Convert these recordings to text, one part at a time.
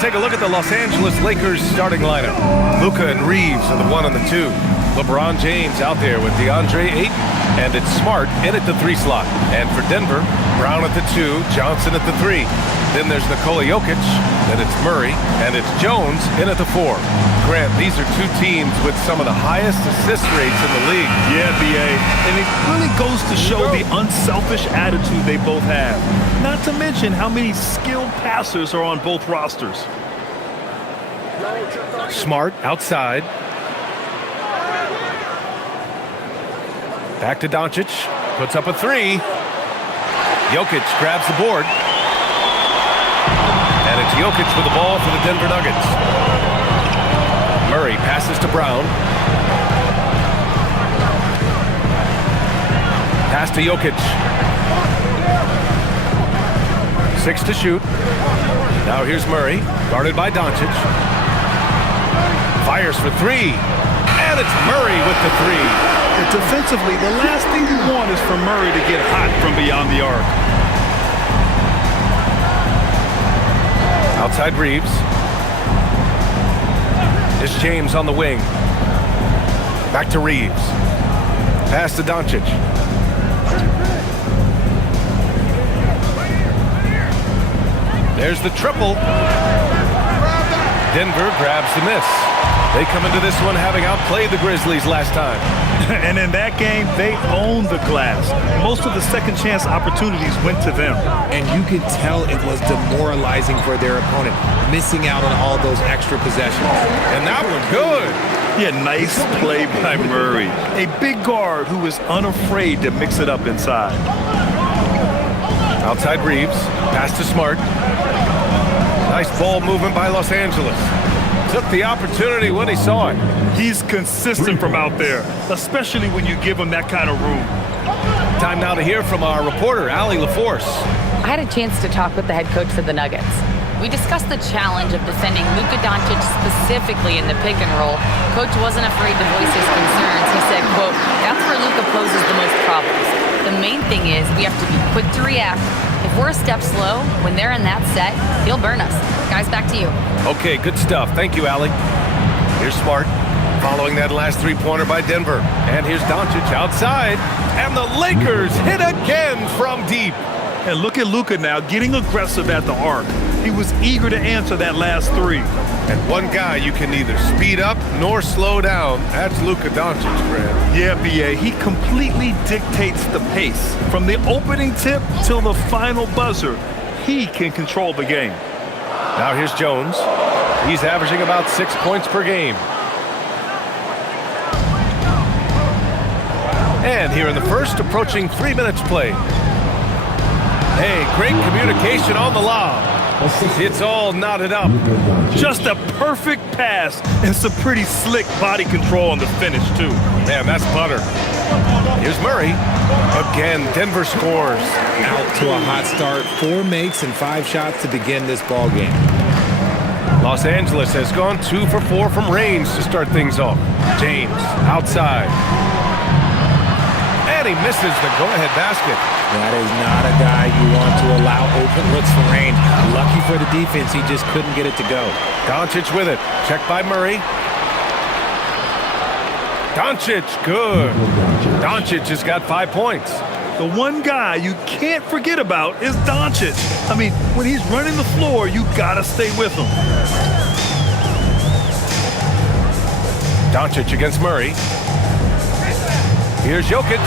take a look at the Los Angeles Lakers starting lineup. Luka and Reeves are the 1 and the 2. LeBron James out there with DeAndre Ayton, and it's Smart in at the 3 slot. And for Denver, Brown at the 2, Johnson at the 3. Then there's Nikola Jokic, then it's Murray, and it's Jones in at the 4. Grant, these are two teams with some of the highest assist rates in the league. Yeah, B.A. And it really goes to show the unselfish attitude they both have. Not to mention how many skilled passers are on both rosters. Smart outside. Back to Doncic. Puts up a 3. Jokic grabs the board. And it's Jokic with the ball for the Denver Nuggets. Murray passes to Brown. Pass to Jokic. 6 to shoot. Now here's Murray, guarded by Doncic. Fires for 3. And it's Murray with the 3. And defensively, the last thing you want is for Murray to get hot from beyond the arc. Outside Reeves. It's James on the wing. Back to Reeves. Pass to Doncic. There's the triple. Denver grabs the miss. They come into this one having outplayed the Grizzlies last time. And in that game, they owned the glass. Most of the second chance opportunities went to them. And you could tell it was demoralizing for their opponent, missing out on all those extra possessions. And that was good. Yeah, nice play by Murray. A big guard who is unafraid to mix it up inside. Outside Reeves. Pass to Smart. Nice ball movement by Los Angeles. Took the opportunity when he saw it. He's consistent from out there, especially when you give him that kind of room. Time now to hear from our reporter, Allie LaForce. I had a chance to talk with the head coach for the Nuggets. We discussed the challenge of defending Luka Doncic specifically in the pick and roll. Coach wasn't afraid to voice his concerns. He said, quote, "That's where Luka poses the most problems. The main thing is we have to be quick to react. If we're a step slow, when they're in that set, he'll burn us." Guys, back to you. Okay, good stuff. Thank you, Allie. Here's Smart, following that last three-pointer by Denver. And here's Doncic outside. And the Lakers hit again from deep. And look at Luka now getting aggressive at the arc. He was eager to answer that last 3. And one guy you can neither speed up nor slow down. That's Luka Doncic, Grant. Yeah, B.A., he completely dictates the pace. From the opening tip till the final buzzer, he can control the game. Now here's Jones. He's averaging about 6 points per game. And here in the first, approaching 3 minutes played. Hey, great communication on the lob. It's all knotted up. Just a perfect pass and some pretty slick body control on the finish, too. Man, that's butter. Here's Murray. Again, Denver scores. Out to a hot start. 4 makes and 5 shots to begin this ball game. Los Angeles has gone 2 for 4 from range to start things off. James outside. And he misses the go-ahead basket. That is not a guy you want to allow open looks from range. Lucky for the defense, he just couldn't get it to go. Doncic with it. Checked by Murray. Doncic, good. Doncic has got 5 points. The one guy you can't forget about is Doncic. I mean, when he's running the floor, you gotta stay with him. Doncic against Murray. Here's Jokic.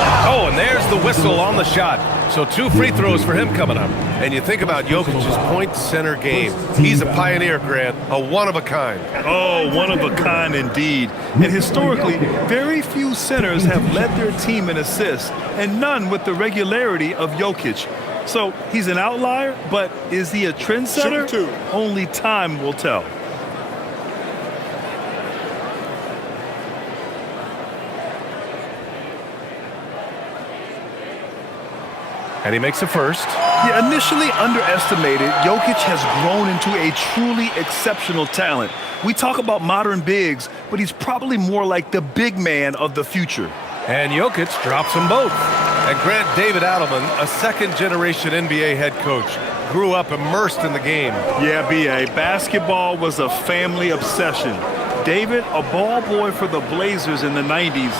Oh, and there's the whistle on the shot. So 2 free throws for him coming up. And you think about Jokic's point center game. He's a pioneer, Grant, a one-of-a-kind. Oh, one-of-a-kind indeed. And historically, very few centers have led their team in assists, and none with the regularity of Jokic. So he's an outlier, but is he a trendsetter? Only time will tell. And he makes a first. Yeah, initially underestimated, Jokic has grown into a truly exceptional talent. We talk about modern bigs, but he's probably more like the big man of the future. And Jokic drops them both. And Grant, David Adelman, a second-generation NBA head coach. grew up immersed in the game. Yeah, B.A. Basketball was a family obsession. David, a ball boy for the Blazers in the 90s,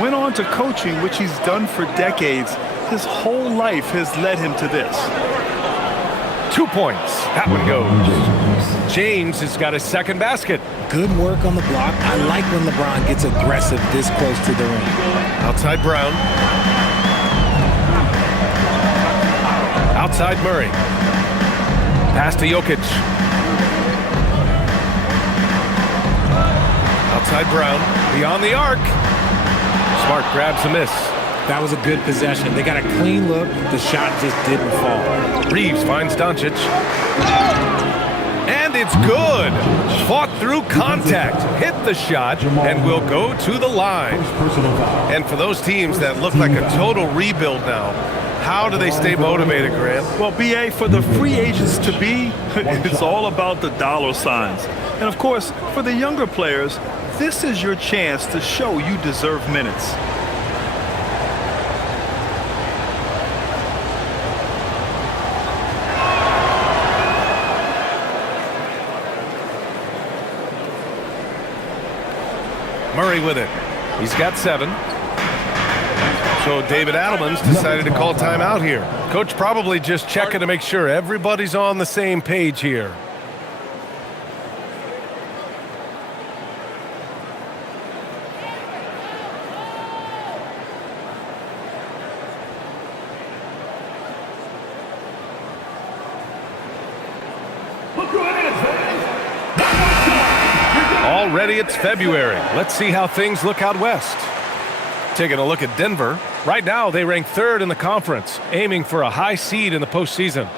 went on to coaching, which he's done for decades. His whole life has led him to this. 2 points. That one goes. James has got his second basket. Good work on the block. I like when LeBron gets aggressive this close to the rim. Outside Brown. Outside Murray. Pass to Jokic. Outside Brown. Beyond the arc. Smart grabs a miss. That was a good possession. They got a clean look. The shot just didn't fall. Reeves finds Doncic. And it's good. Fought through contact. Hit the shot and will go to the line. And for those teams that look like a total rebuild now, how do they stay motivated, Grant? Well, B.A., for the free agents to be, it's all about the dollar signs. And, of course, for the younger players, this is your chance to show you deserve minutes. Murray with it. He's got 7. So David Adelman's decided to call timeout here. Coach probably just checking to make sure everybody's on the same page here. Already it's February. Let's see how things look out west. Taking a look at Denver. Right now they rank 3rd in the conference, aiming for a high seed in the postseason.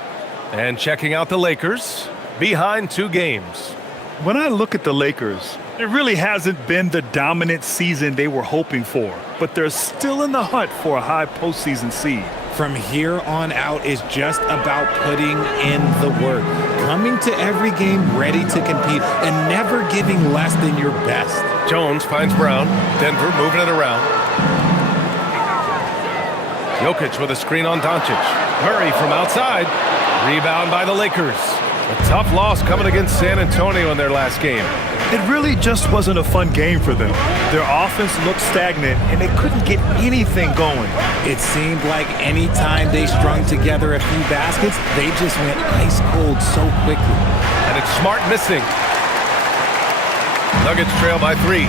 And checking out the Lakers, behind 2 games. When I look at the Lakers, it really hasn't been the dominant season they were hoping for, but they're still in the hunt for a high postseason seed. From here on out is just about putting in the work. Coming to every game ready to compete and never giving less than your best. Jones finds Brown. Denver moving it around. Jokic with a screen on Doncic. Murray from outside. Rebound by the Lakers. A tough loss coming against San Antonio in their last game. It really just wasn't a fun game for them. Their offense looked stagnant, and they couldn't get anything going. It seemed like any time they strung together a few baskets, they just went ice cold so quickly. And it's Smart missing. Nuggets trail by 3.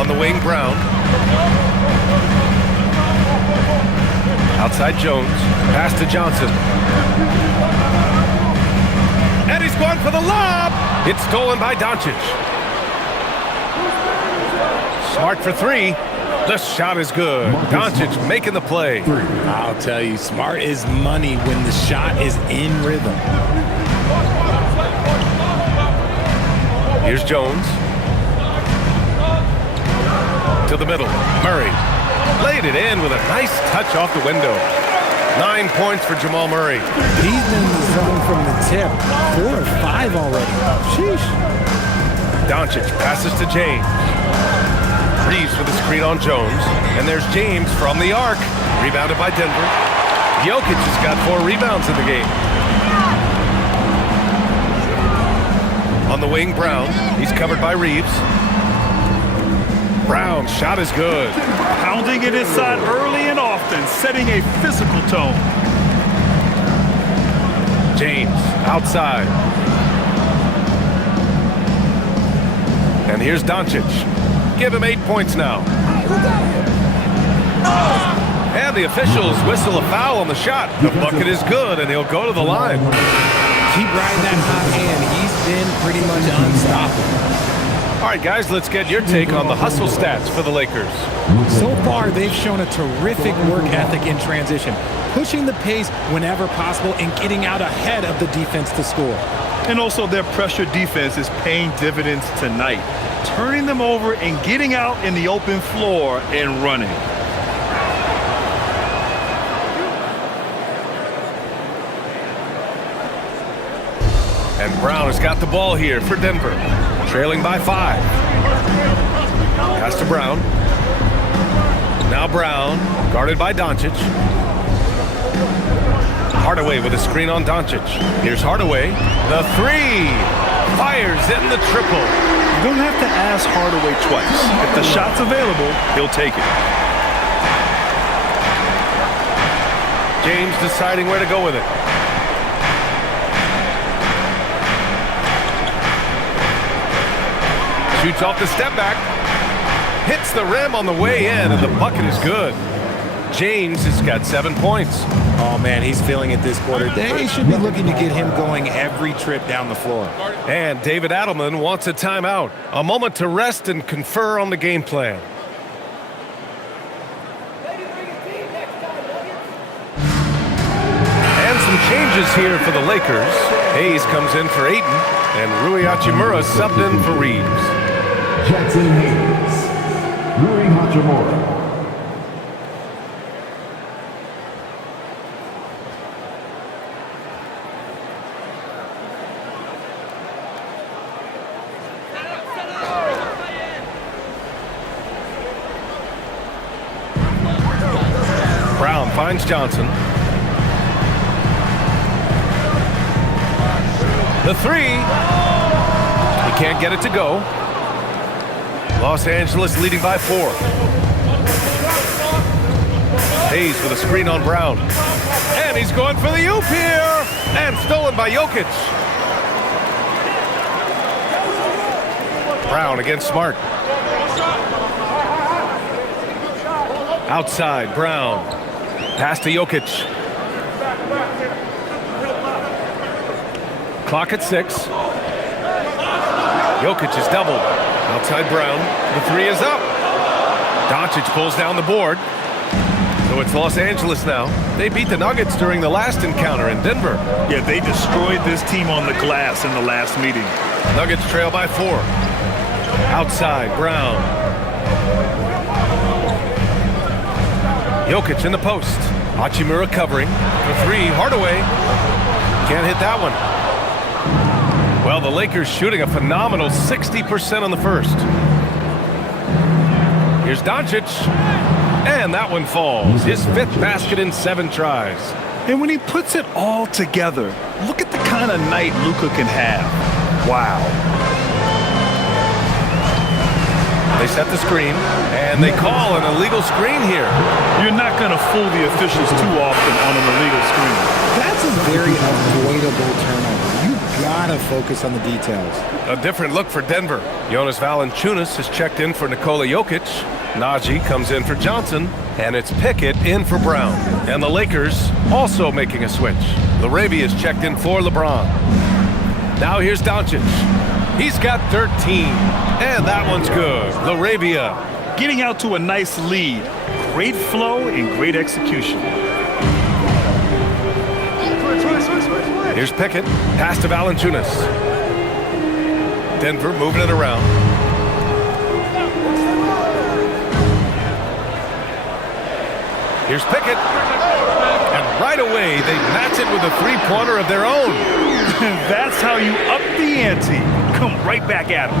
On the wing, Brown. Outside Jones. Pass to Johnson. And he's going for the lob. It's stolen by Doncic. Smart for 3. The shot is good. Doncic making the play. I'll tell you, Smart is money when the shot is in rhythm. Here's Jones. To the middle. Murray. Laid it in with a nice touch off the window. 9 points for Jamal Murray. He's been in the zone from the tip. 4 or 5 already. Sheesh. Doncic passes to James. Reeves with a screen on Jones. And there's James from the arc. Rebounded by Denver. Jokic has got 4 rebounds in the game. On the wing, Brown. He's covered by Reeves. Brown, shot is good. Pounding it inside early and often, setting a physical tone. James, outside. And here's Doncic. Give him 8 points now. And the officials whistle a foul on the shot. The bucket is good, and he'll go to the line. Keep riding that hot hand. He's been pretty much unstoppable. All right, guys, let's get your take on the hustle stats for the Lakers. So far, they've shown a terrific work ethic in transition, pushing the pace whenever possible and getting out ahead of the defense to score. And also their pressure defense is paying dividends tonight, turning them over and getting out in the open floor and running. And Brown has got the ball here for Denver, trailing by 5. Pass to Brown. Now Brown, guarded by Doncic. Hardaway with a screen on Doncic. Here's Hardaway. The three. Fires in the triple. You don't have to ask Hardaway twice. If the shot's available, he'll take it. James deciding where to go with it. Shoots off the step back. Hits the rim on the way in, and the bucket is good. James has got 7 points. Oh, man, he's feeling it this quarter. They should be looking to get him going every trip down the floor. And David Adelman wants a timeout. A moment to rest and confer on the game plan. And some changes here for the Lakers. Hayes comes in for Ayton, and Rui Hachimura subbed in for Reeves. Jackson Hayes, Rui Hachimura. Brown finds Johnson. The three. He can't get it to go. Los Angeles leading by 4. Hayes with a screen on Brown. And he's going for the oop here. And stolen by Jokic. Brown against Smart. Outside, Brown. Pass to Jokic. Clock at 6. Jokic is doubled. Outside Brown. The three is up. Doncic pulls down the board. So it's Los Angeles now. They beat the Nuggets during the last encounter in Denver. Yeah, they destroyed this team on the glass in the last meeting. Nuggets trail by 4. Outside, Brown. Jokic in the post. Hachimura covering. The three, Hardaway. Can't hit that one. Well, the Lakers shooting a phenomenal 60% on the first. Here's Doncic. And that one falls. His 5th basket in 7 tries. And when he puts it all together, look at the kind of night Luka can have. Wow. They set the screen, and they call an illegal screen here. You're not going to fool the officials too often on an illegal screen. That's a very avoidable turnover. You gotta focus on the details. A different look for Denver. Jonas Valanciunas has checked in for Nikola Jokic. Najee comes in for Johnson, and it's Pickett in for Brown. And the Lakers also making a switch. Larabia's checked in for LeBron. Now here's Doncic. He's got 13, and that one's good. Larabia getting out to a nice lead. Great flow and great execution. Here's Pickett. Pass to Valanciunas. Denver moving it around. Here's Pickett. And right away, they match it with a three-pointer of their own. That's how you up the ante. Come right back at him.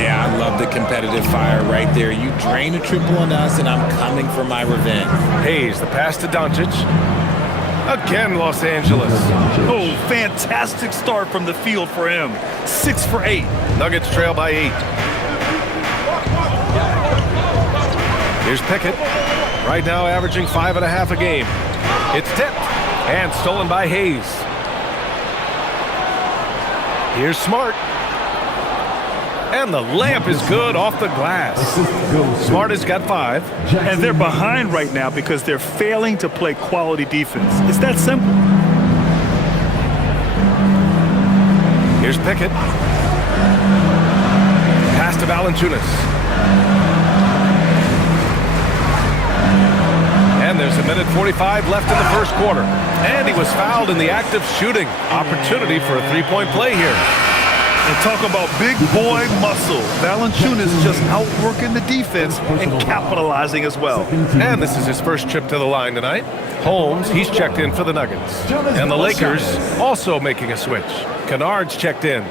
Yeah, I love the competitive fire right there. You drain a triple on us, and I'm coming for my revenge. Hayes, the pass to Doncic. Again, Los Angeles. Oh, fantastic start from the field for him. 6 for 8. Nuggets trail by 8. Here's Pickett. Right now averaging 5.5 a game. It's tipped and stolen by Hayes. Here's Smart. And the layup is good off the glass. Smart has got 5. And they're behind right now because they're failing to play quality defense. It's that simple. Here's Pickett. Pass to Valanciunas. And there's 1:45 left in the first quarter. And he was fouled in the act of shooting. Opportunity for a three-point play here. And talk about big boy muscle. Valanciunas just outworking the defense and capitalizing as well. And this is his first trip to the line tonight. Holmes, he's checked in for the Nuggets. And the Lakers also making a switch. Kennard's checked in.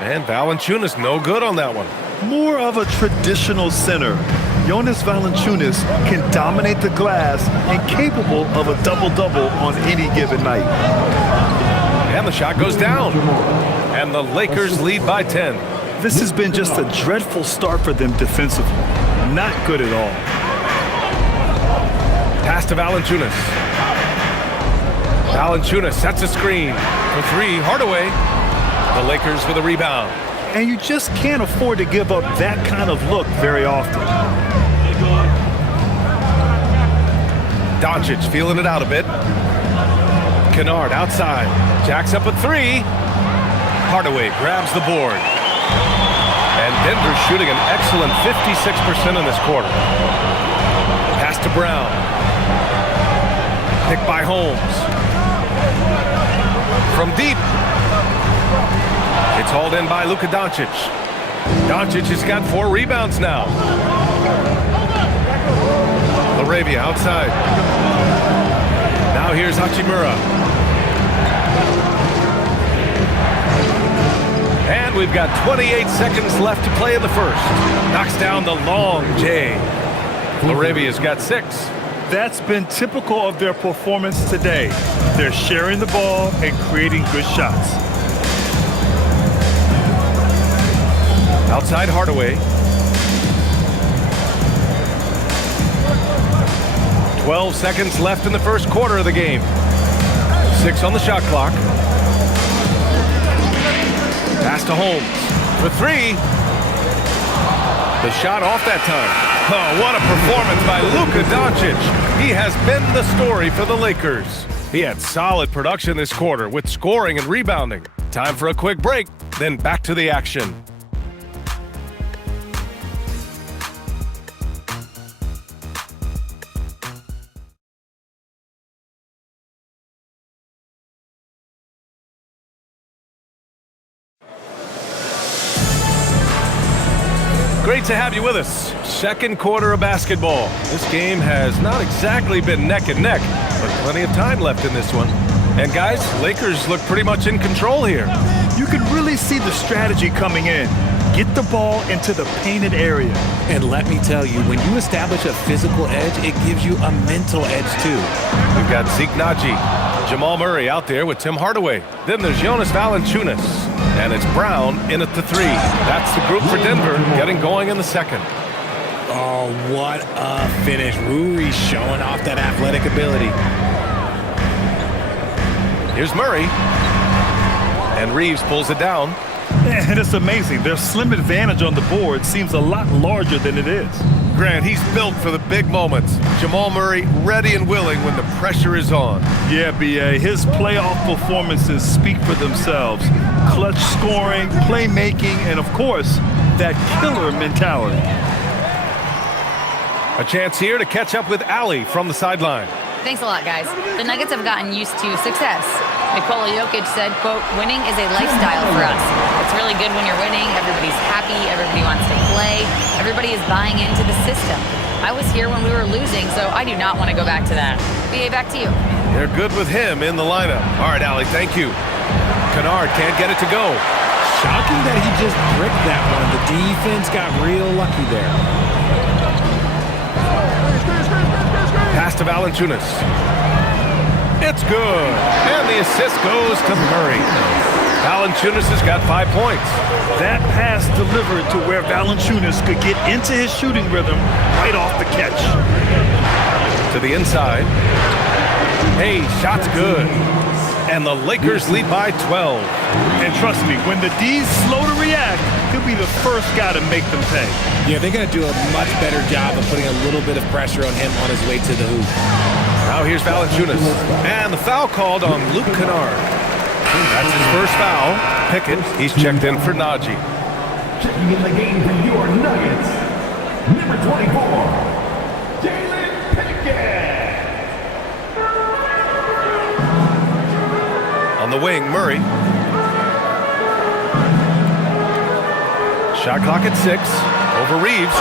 And Valanciunas no good on that one. More of a traditional center. Jonas Valanciunas can dominate the glass and capable of a double-double on any given night. And the shot goes down. And the Lakers lead by 10. This has been just a dreadful start for them defensively. Not good at all. Pass to Valanciunas. Valanciunas sets a screen for three. Hardaway. The Lakers with a rebound. And you just can't afford to give up that kind of look very often. Doncic feeling it out a bit. Kennard outside. Jacks up a three. Hardaway grabs the board. And Denver's shooting an excellent 56% in this quarter. Pass to Brown. Picked by Holmes. From deep. It's hauled in by Luka Doncic. Doncic has got 4 rebounds now. Laravia outside. Now here's Hachimura. And we've got 28 seconds left to play in the first. Knocks down the long J. Laravia's got 6. That's been typical of their performance today. They're sharing the ball and creating good shots. Outside Hardaway. 12 seconds left in the first quarter of the game. 6 on the shot clock. Pass to Holmes for 3. The shot off that time. Oh, what a performance by Luka Doncic. He has been the story for the Lakers. He had solid production this quarter with scoring and rebounding. Time for a quick break, then back to the action. Great to have you with us. Second quarter of basketball. This game has not exactly been neck and neck, but plenty of time left in this one. And guys, Lakers look pretty much in control here. You can really see the strategy coming in. Get the ball into the painted area. And let me tell you, when you establish a physical edge, it gives you a mental edge too. We've got Zeke Naji, Jamal Murray out there with Tim Hardaway. Then there's Jonas Valanciunas. And it's Brown in at the 3. That's the group for Denver getting going in the second. Oh, what a finish. Rui showing off that athletic ability. Here's Murray. And Reeves pulls it down. And it's amazing. Their slim advantage on the board seems a lot larger than it is. Grant, he's built for the big moments. Jamal Murray ready and willing when the pressure is on. Yeah, B.A. His playoff performances speak for themselves. Clutch scoring, playmaking, and of course, that killer mentality. A chance here to catch up with Allie from the sideline. Thanks a lot, guys. The Nuggets have gotten used to success. Nikola Jokic said, quote, winning is a lifestyle for us. It's really good when you're winning. Everybody's happy. Everybody wants to play. Everybody is buying into the system. I was here when we were losing, so I do not want to go back to that. BA, back to you. They're good with him in the lineup. All right, Allie, thank you. Kennard can't get it to go. Shocking that he just bricked that one. The defense got real lucky there. Pass to Valanciunas. It's good. And the assist goes to Murray. Valanciunas has got 5 points. That pass delivered to where Valanciunas could get into his shooting rhythm right off the catch. To the inside. Hey, shot's good. And the Lakers lead by 12. And trust me, when the D's slow to react, he'll be the first guy to make them pay. Yeah, they're going to do a much better job of putting a little bit of pressure on him on his way to the hoop. Now here's Valanciunas. And the foul called on Luke Kennard. That's his first foul. Pickett, he's checked in for Naji. Checking in the game for your Nuggets, number 24, Jalen Pickett. On the wing, Murray. Shot clock at 6. Over Reeves.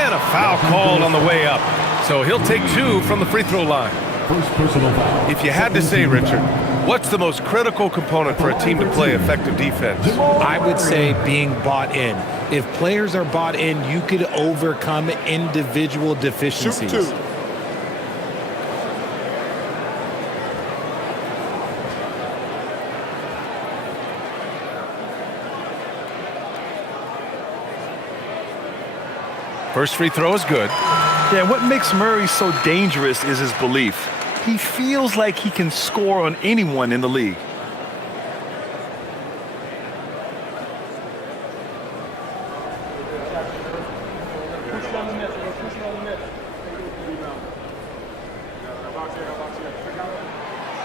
And a foul called on the way up. So he'll take 2 from the free throw line. First personal foul. If you had to say, Richard, What's the most critical component for a team to play effective defense? I would say being bought in. If players are bought in, you could overcome individual deficiencies. Shoot two. First free throw is good. Yeah, what makes Murray so dangerous is his belief. He feels like he can score on anyone in the league.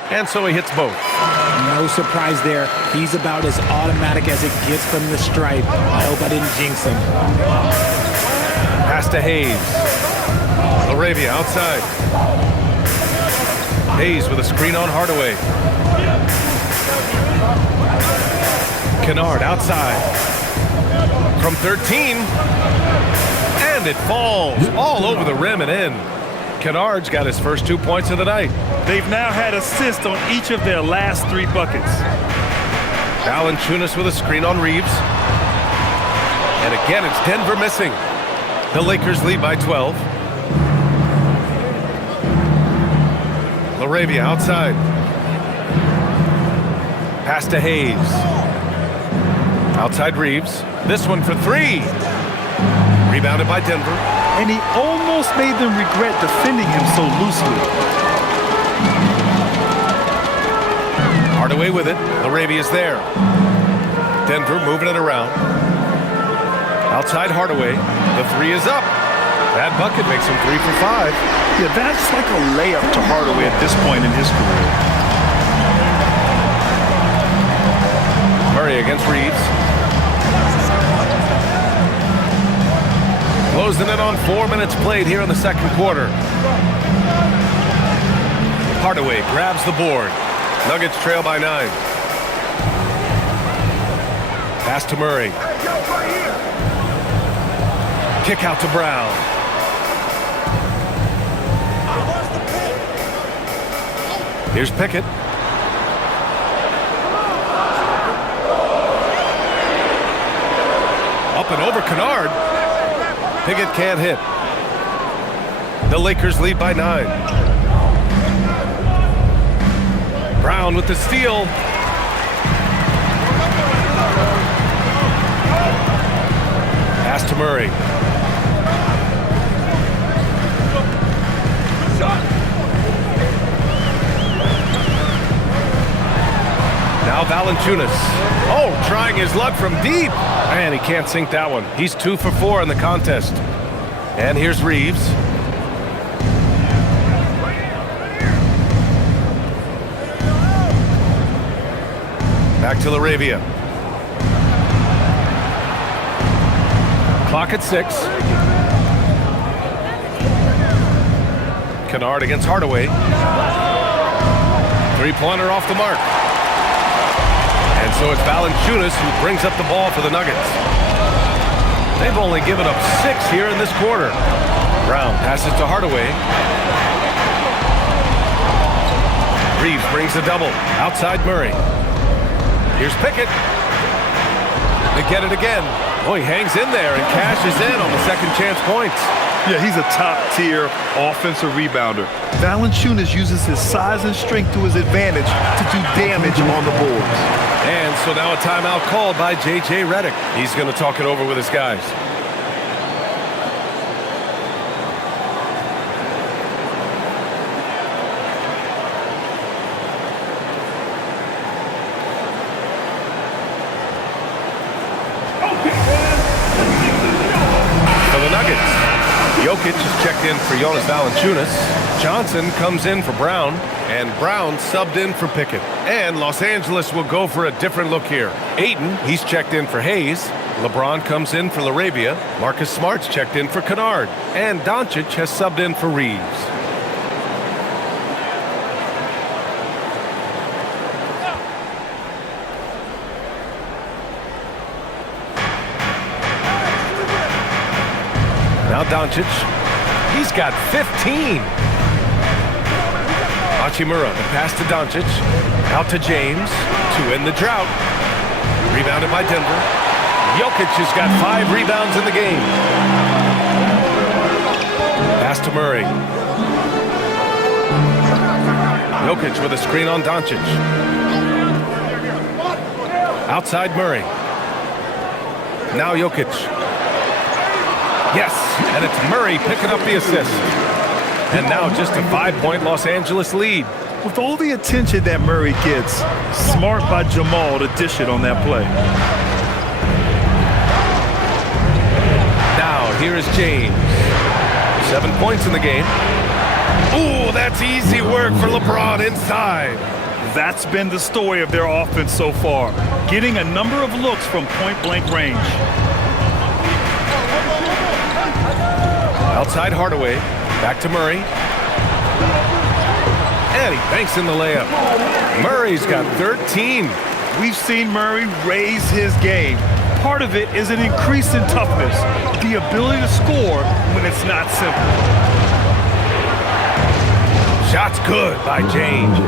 And so he hits both. No surprise there. He's about as automatic as it gets from the stripe. I hope I didn't jinx him. Pass to Hayes. LaRavia outside. Hayes with a screen on Hardaway. Kennard outside. From 13. And it falls all over the rim and in. Kennard's got his first 2 points of the night. They've now had assists on each of their last 3 buckets. Valanciunas with a screen on Reeves. And again, it's Denver missing. The Lakers lead by 12. LaRavia outside. Pass to Hayes. Outside Reeves. This one for 3. Rebounded by Denver. And he almost made them regret defending him so loosely. Hardaway with it. LaRavia's there. Denver moving it around. Outside Hardaway. The 3 is up. That bucket makes him 3 for 5. Yeah, that's like a layup to Hardaway at this point in his career. Murray against Reeves. Closing in on 4 minutes played here in the second quarter. Hardaway grabs the board. Nuggets trail by 9. Pass to Murray. Kick out to Brown. Here's Pickett. Up and over Kennard. Pickett can't hit. The Lakers lead by 9. Brown with the steal. Pass to Murray. Now Valanciunas. Oh, trying his luck from deep. Man, he can't sink that one. He's 2 for 4 in the contest. And here's Reeves. Back to LaRavia. Clock at 6. Kennard against Hardaway. 3-pointer off the mark. And so it's Valanciunas who brings up the ball for the Nuggets. They've only given up 6 here in this quarter. Brown passes to Hardaway. Reeves brings the double. Outside Murray. Here's Pickett. They get it again. Boy, he hangs in there and cashes in on the second chance points. Yeah, he's a top-tier offensive rebounder. Valanciunas uses his size and strength to his advantage to do damage on the boards. And so now a timeout called by J.J. Redick. He's going to talk it over with his guys. For the Nuggets, Jokic is checked in for Jonas Valanciunas. Johnson comes in for Brown. And Brown subbed in for Pickett. And Los Angeles will go for a different look here. Ayton, he's checked in for Hayes. LeBron comes in for LaRavia. Marcus Smart's checked in for Kennard. And Doncic has subbed in for Reeves. Now Doncic, he's got 15. Hachimura, the pass to Doncic. Out to James to end the drought. Rebounded by Denver. Jokic has got 5 rebounds in the game. Pass to Murray. Jokic with a screen on Doncic. Outside Murray. Now Jokic. Yes, and it's Murray picking up the assist. And now just a 5-point Los Angeles lead. With all the attention that Murray gets, smart by Jamal to dish it on that play. Now here is James. 7 points in the game. Ooh, that's easy work for LeBron inside. That's been the story of their offense so far, getting a number of looks from point-blank range. Outside Hardaway, back to Murray. And he banks in the layup. Murray's got 13. We've seen Murray raise his game. Part of it is an increase in toughness, the ability to score when it's not simple. Shot's good by James.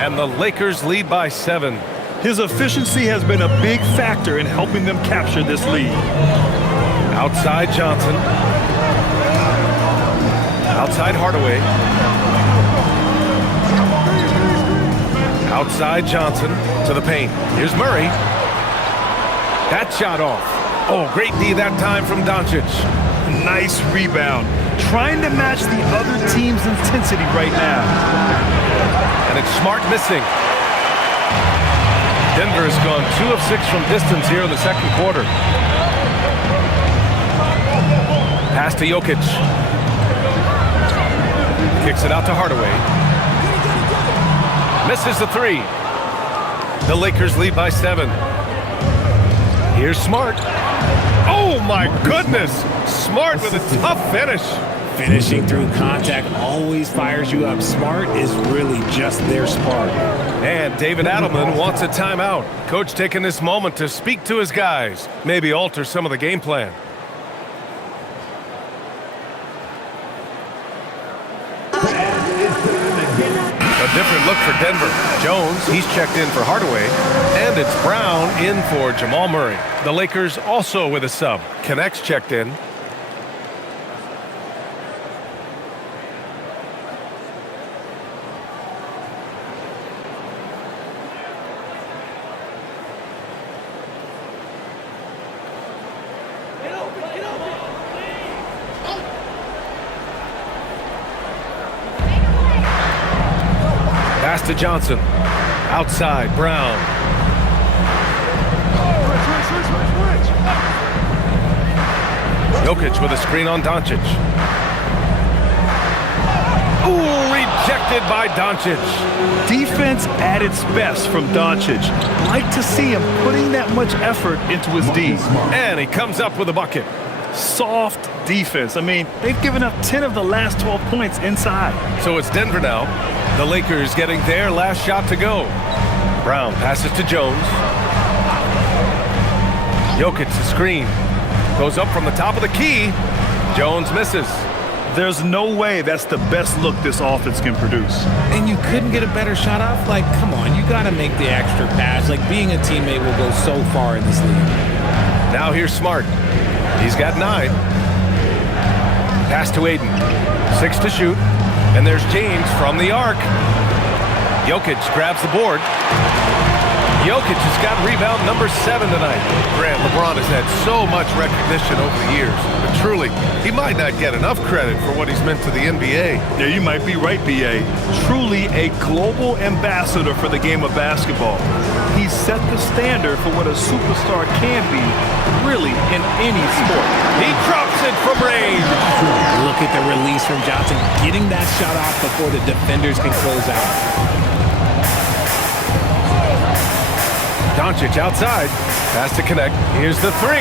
And the Lakers lead by 7. His efficiency has been a big factor in helping them capture this lead. Outside Johnson. Outside Hardaway. Outside Johnson to the paint. Here's Murray. That shot off. Oh, great D that time from Doncic. Nice rebound. Trying to match the other team's intensity right now. And it's Smart missing. Denver has gone 2 of 6 from distance here in the second quarter. Pass to Jokic. Kicks it out to Hardaway. Misses the 3. The Lakers lead by 7. Here's Smart. Oh my goodness! Smart with a tough finish. Finishing through contact always fires you up. Smart is really just their spark. And David Adelman wants a timeout. Coach taking this moment to speak to his guys. Maybe alter some of the game plan. A different look for Denver. Jones, he's checked in for Hardaway. And it's Brown in for Jamal Murray. The Lakers also with a sub. Connects checked in. Pass to Johnson. Outside, Brown. Jokic with a screen on Doncic. Ooh, rejected by Doncic. Defense at its best from Doncic. Like to see him putting that much effort into his D. And he comes up with a bucket. Soft defense. I mean, they've given up 10 of the last 12 points inside. So it's Denver now. The Lakers getting their last shot to go. Brown passes to Jones. Jokic the screen. Goes up from the top of the key. Jones misses. There's no way that's the best look this offense can produce. And you couldn't get a better shot off? Like, come on, you got to make the extra pass. Like, being a teammate will go so far in this league. Now here's Smart. He's got 9. Pass to Aiden. 6 to shoot. And there's James from the arc. Jokic grabs the board. Jokic has got rebound number 7 tonight. Grant, LeBron has had so much recognition over the years. But truly, he might not get enough credit for what he's meant to the NBA. Yeah, you might be right, B.A. Truly a global ambassador for the game of basketball. He's set the standard for what a superstar can be, really, in any sport. He drops it from range. Look at the release from Johnson, getting that shot off before the defenders can close out. Doncic outside. Pass to Connect. Here's the 3.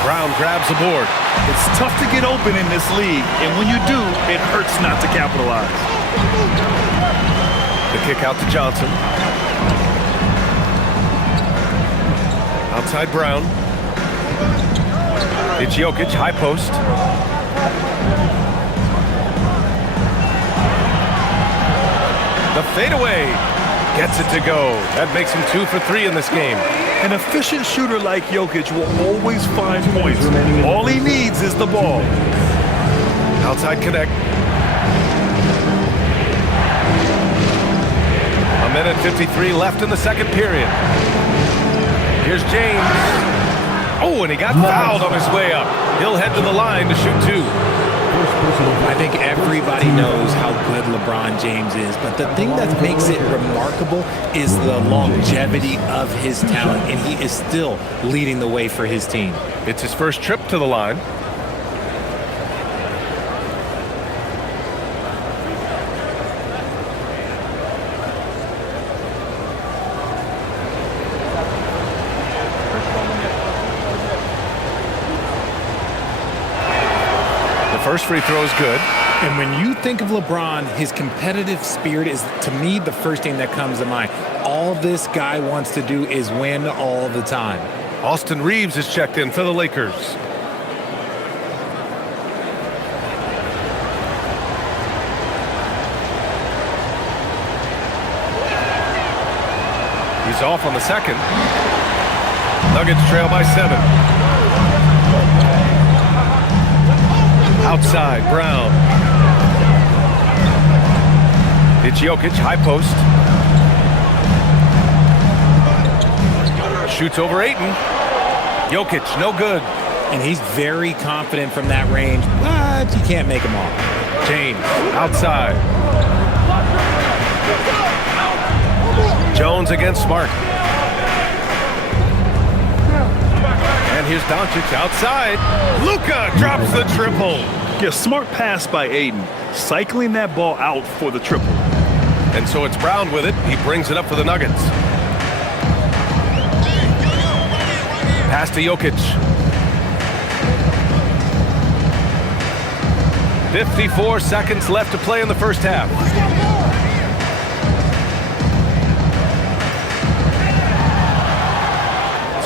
Brown grabs the board. It's tough to get open in this league, and when you do, it hurts not to capitalize. The kick out to Johnson. Outside Brown. It's Jokic, high post. The fadeaway gets it to go. That makes him 2 for 3 in this game. An efficient shooter like Jokic will always find points. All he needs is the ball. Outside connect. A minute 53 left in the second period. Here's James. Oh, and he got fouled on his way up. He'll head to the line to shoot 2. I think everybody knows how good LeBron James is, but the thing that makes it remarkable is the longevity of his talent, and he is still leading the way for his team. It's his first trip to the line. First free throw is good. And when you think of LeBron, his competitive spirit is, to me, the first thing that comes to mind. All this guy wants to do is win all the time. Austin Reeves is checked in for the Lakers. He's off on the second. Nuggets trail by 7. Outside, Brown. It's Jokic, high post. Shoots over Ayton. Jokic, no good. And he's very confident from that range, but you can't make him all. James, outside. Jones against Smart. And here's Doncic outside. Luka drops the triple. Yeah, smart pass by Aiden, cycling that ball out for the triple. And so it's Brown with it. He brings it up for the Nuggets. Pass to Jokic. 54 seconds left to play in the first half.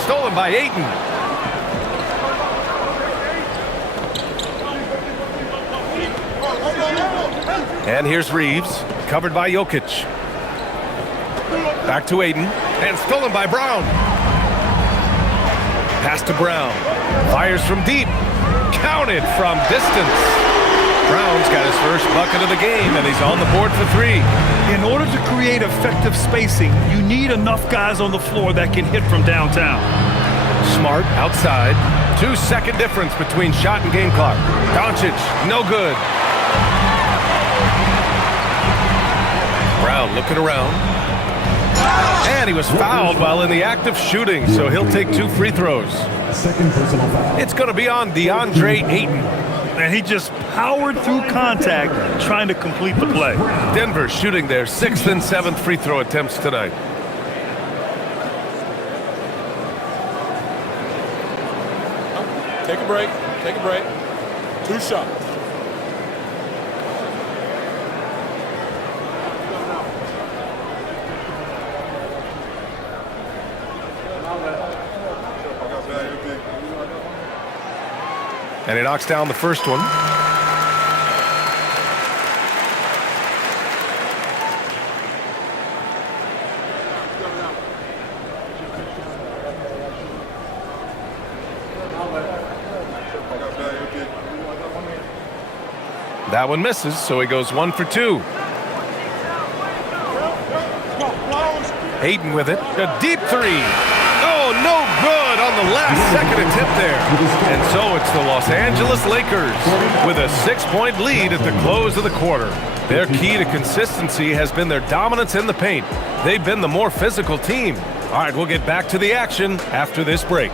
Stolen by Ayton. And here's Reeves, covered by Jokic. Back to Ayton, and stolen by Brown. Pass to Brown. Fires from deep. Counted from distance. Brown's got his first bucket of the game, and he's on the board for 3. In order to create effective spacing, you need enough guys on the floor that can hit from downtown. Smart outside. 2-second difference between shot and game clock. Doncic, no good. Brown looking around. And he was fouled while in the act of shooting, so he'll take 2 free throws. Second personal foul. It's going to be on DeAndre Ayton. And he just powered through contact trying to complete the play. Denver shooting their 6th and 7th free throw attempts tonight. Take a break. Take a break. 2 shots. And he knocks down the first one. That one misses, so he goes 1 for 2. Ayton with it. A deep 3. Oh, no good on the last second attempt there. And so it's the Los Angeles Lakers with a 6-point lead at the close of the quarter. Their key to consistency has been their dominance in the paint. They've been the more physical team. All right, we'll get back to the action after this break.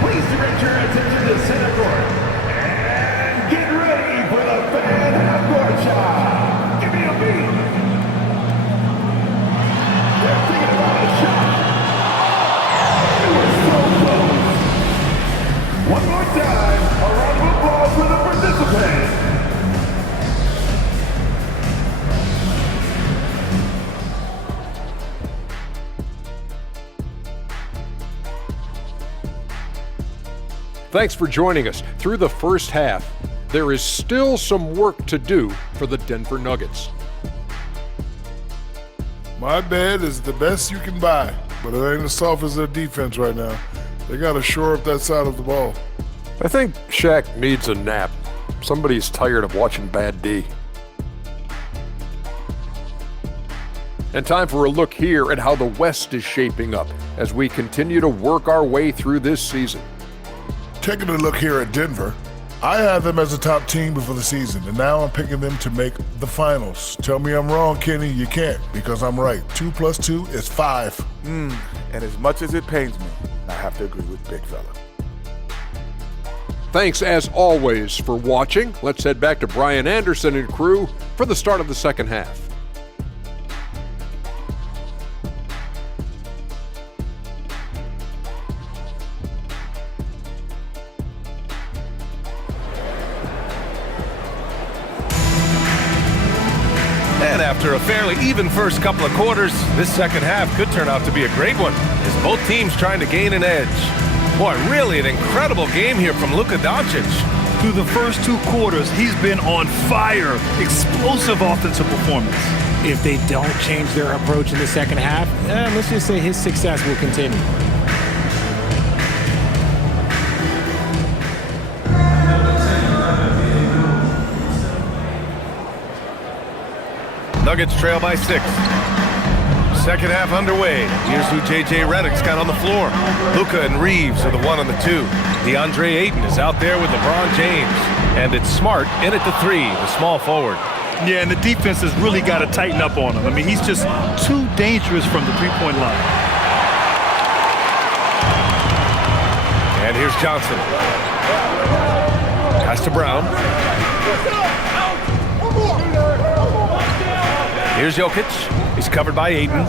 Please direct your attention to center court. And get ready for the fan half-court shot. Give me a beat. They're thinking about a shot. It was so close. One more time, a round of applause for the participants. Thanks for joining us through the first half. there is still some work to do for the Denver Nuggets. My bed is the best you can buy, but it ain't as soft as their defense right now. They got to shore up that side of the ball. I think Shaq needs a nap. Somebody's tired of watching bad D. And time for a look here at how the West is shaping up as we continue to work our way through this season. Taking a look here at Denver, I had them as a top team before the season, and now I'm picking them to make the finals. Tell me I'm wrong, Kenny. You can't, because I'm right. 2 + 2 is 5. And as much as it pains me, I have to agree with Big Fella. Thanks as always for watching. Let's head back to Brian Anderson and crew for the start of the second half. And after a fairly even first couple of quarters, this second half could turn out to be a great one, as both teams trying to gain an edge. Boy, really an incredible game here from Luka Doncic. Through the first 2 quarters, he's been on fire. Explosive offensive performance. If they don't change their approach in the second half, let's just say his success will continue. Nuggets trail by 6. Second half underway. Here's who J.J. Redick's got on the floor. Luka and Reeves are the 1 and the 2. DeAndre Ayton is out there with LeBron James. And it's Smart in at the 3, the small forward. Yeah, and the defense has really got to tighten up on him. I mean, he's just too dangerous from the three-point line. And here's Johnson. Pass to Brown. Here's Jokic. He's covered by Ayton.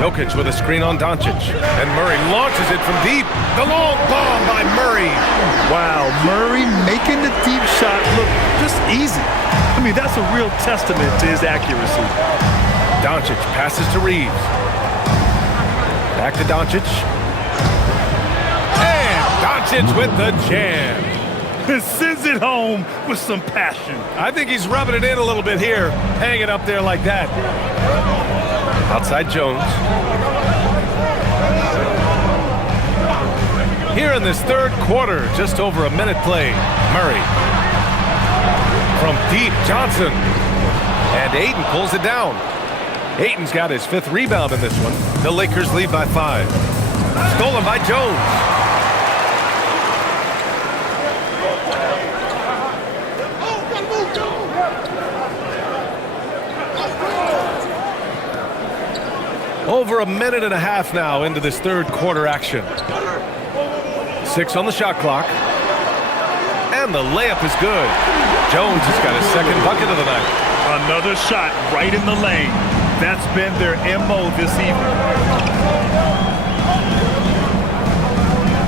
Jokic with a screen on Doncic. And Murray launches it from deep. The long bomb by Murray. Wow, Murray making the deep shot look just easy. I mean, that's a real testament to his accuracy. Doncic passes to Reeves. Back to Doncic. And Doncic with the jam. And sends it home with some passion. I think he's rubbing it in a little bit here. Hang it up there like that. Outside Jones. Here in this third quarter, just over a minute played. Murray. From deep, Johnson. And Ayton pulls it down. Ayton's got his 5th rebound in this one. The Lakers lead by 5. Stolen by Jones. Over a minute and a half now into this third quarter action. 6 on the shot clock. And the layup is good. Jones has got his 2nd bucket of the night. Another shot right in the lane. That's been their MO this evening.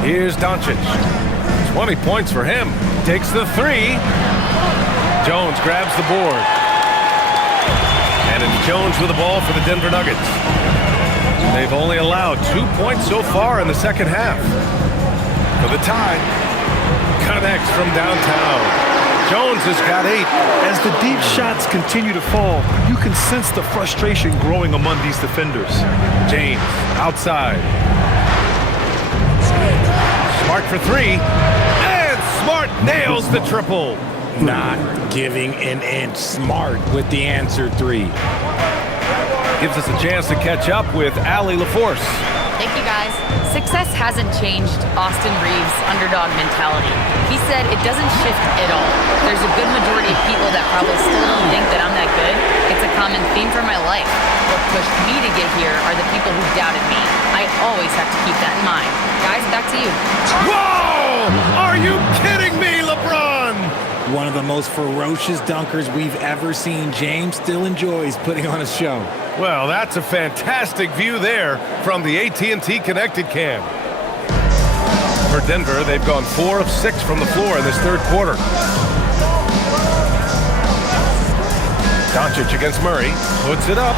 Here's Doncic. 20 points for him. Takes the 3. Jones grabs the board. And it's Jones with the ball for the Denver Nuggets. They've only allowed 2 points so far in the second half. For the tie, connects from downtown. Jones has got 8. As the deep shots continue to fall, you can sense the frustration growing among these defenders. James outside. Smart for 3. And Smart nails the triple. Not giving an inch. Smart with the answer 3. Gives us a chance to catch up with Allie LaForce. Thank you, guys. Success hasn't changed Austin Reeves' underdog mentality. He said it doesn't shift at all. There's a good majority of people that probably still don't think that I'm that good. It's a common theme for my life. What pushed me to get here are the people who doubted me. I always have to keep that in mind. Guys, back to you. Whoa! Are you kidding me, LeBron? One of the most ferocious dunkers we've ever seen. James still enjoys putting on a show. Well, that's a fantastic view there from the AT&T Connected Cam. For Denver, they've gone 4 of 6 from the floor in this third quarter. Doncic against Murray, puts it up.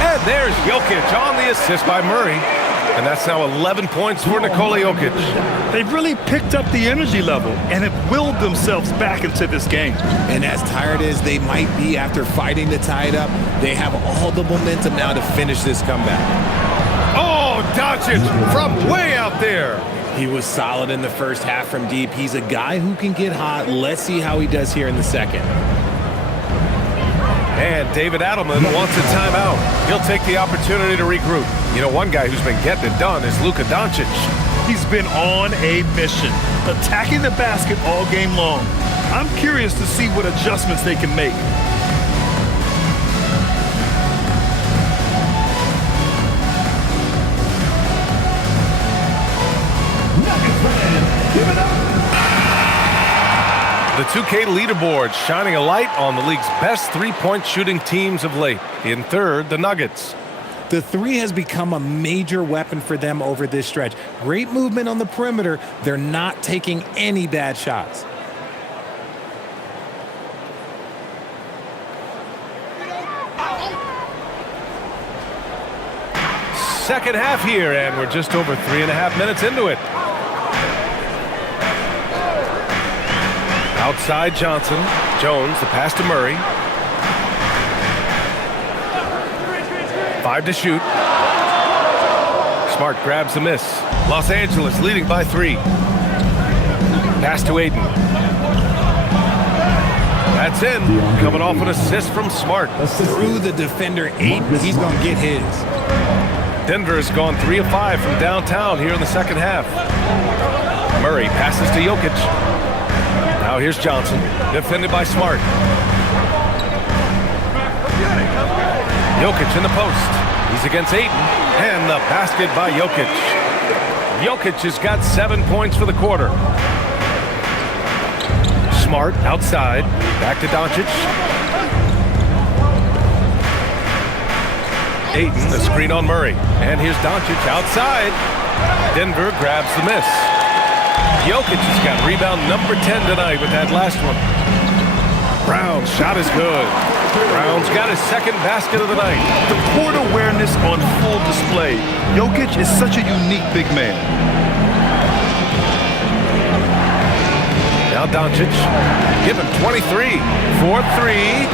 And there's Jokic on the assist by Murray. And that's now 11 points for Nikola Jokic. They've really picked up the energy level and have willed themselves back into this game. And as tired as they might be after fighting to tie it up, they have all the momentum now to finish this comeback. Oh, Doncic from way out there. He was solid in the first half from deep. He's a guy who can get hot. Let's see how he does here in the second. And David Adelman wants a timeout. He'll take the opportunity to regroup. You know, one guy who's been getting it done is Luka Doncic. He's been on a mission, attacking the basket all game long. I'm curious to see what adjustments they can make. The 2K leaderboard shining a light on the league's best three-point shooting teams of late. In third, the Nuggets. The three has become a major weapon for them over this stretch. Great movement on the perimeter. They're not taking any bad shots. Second half here, and we're just over 3.5 minutes into it. Outside Johnson. Jones, the pass to Murray. 5 to shoot. Smart grabs the miss. Los Angeles leading by 3. Pass to Aiden. That's in. Coming off an assist from Smart. Through the defender, Aiden. He's going to get his. Denver has gone 3 of 5 from downtown here in the second half. Murray passes to Jokic. Now here's Johnson, defended by Smart. Jokic in the post. He's against Ayton, and the basket by Jokic. Jokic has got 7 points for the quarter. Smart outside, back to Doncic. Ayton, the screen on Murray. And here's Doncic outside. Denver grabs the miss. Jokic has got rebound number 10 tonight with that last one. Brown's shot is good. Brown's got his second basket of the night. The court awareness on full display. Jokic is such a unique big man. Now Doncic, give him 23. 4-3.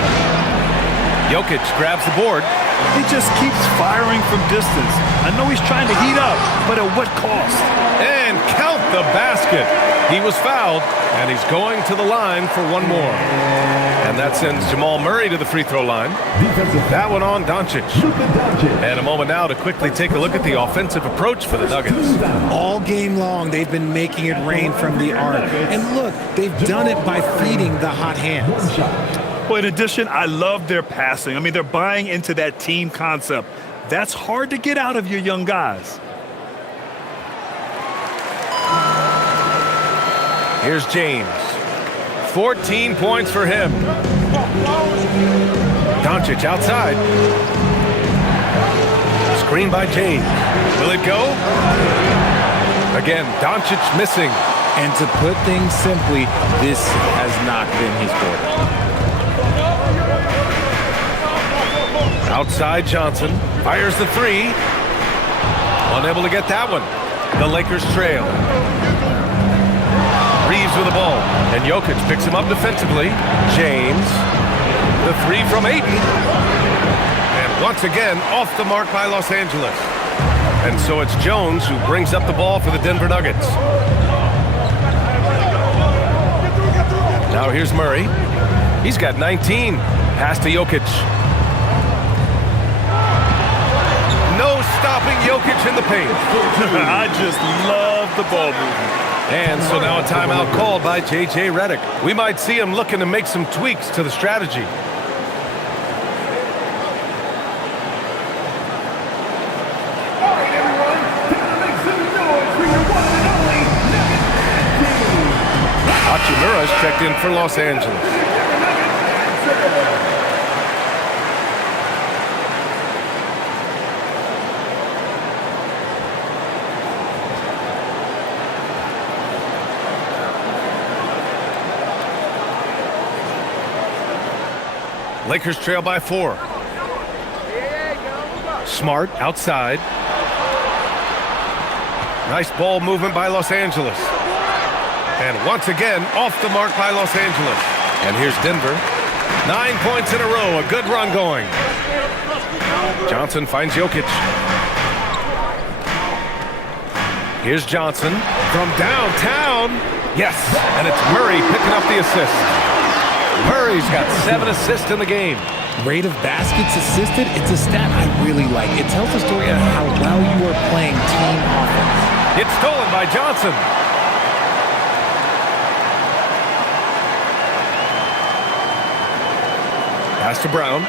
Jokic grabs the board. He just keeps firing from distance. I know he's trying to heat up, but at what cost? And count the basket. He was fouled, and he's going to the line for one more. And that sends Jamal Murray to the free throw line. That one on Doncic. And a moment now to quickly take a look at the offensive approach for the Nuggets. All game long, they've been making it rain from the arc. And look, they've done it by feeding the hot hands. Well, in addition, I love their passing. I mean, they're buying into that team concept. That's hard to get out of your young guys. Here's James. 14 points for him. Doncic outside. Screen by James. Will it go? Again, Doncic missing. And to put things simply, this has not been his quarter. Outside Johnson. Fires the 3. Unable to get that one. The Lakers trail. Reeves with the ball, and Jokic picks him up defensively. James, the 3 from Ayton, and once again off the mark by Los Angeles. And so it's Jones who brings up the ball for the Denver Nuggets. Now here's Murray. He's got 19. Pass to Jokic. No stopping Jokic in the paint. I just love the ball movement. And so now a timeout called by J.J. Redick. We might see him looking to make some tweaks to the strategy. All right, everyone, make some noise for your one and only Nuggets. Hachimura's checked in for Los Angeles. Lakers trail by 4. Smart outside. Nice ball movement by Los Angeles. And once again, off the mark by Los Angeles. And here's Denver. 9 points in a row, a good run going. Johnson finds Jokic. Here's Johnson from downtown. Yes, and it's Murray picking up the assist. Murray's got 7 assists in the game. Rate of baskets assisted, it's a stat I really like. It tells the story of how well you are playing team offense. It's stolen by Johnson. Pass to Brown.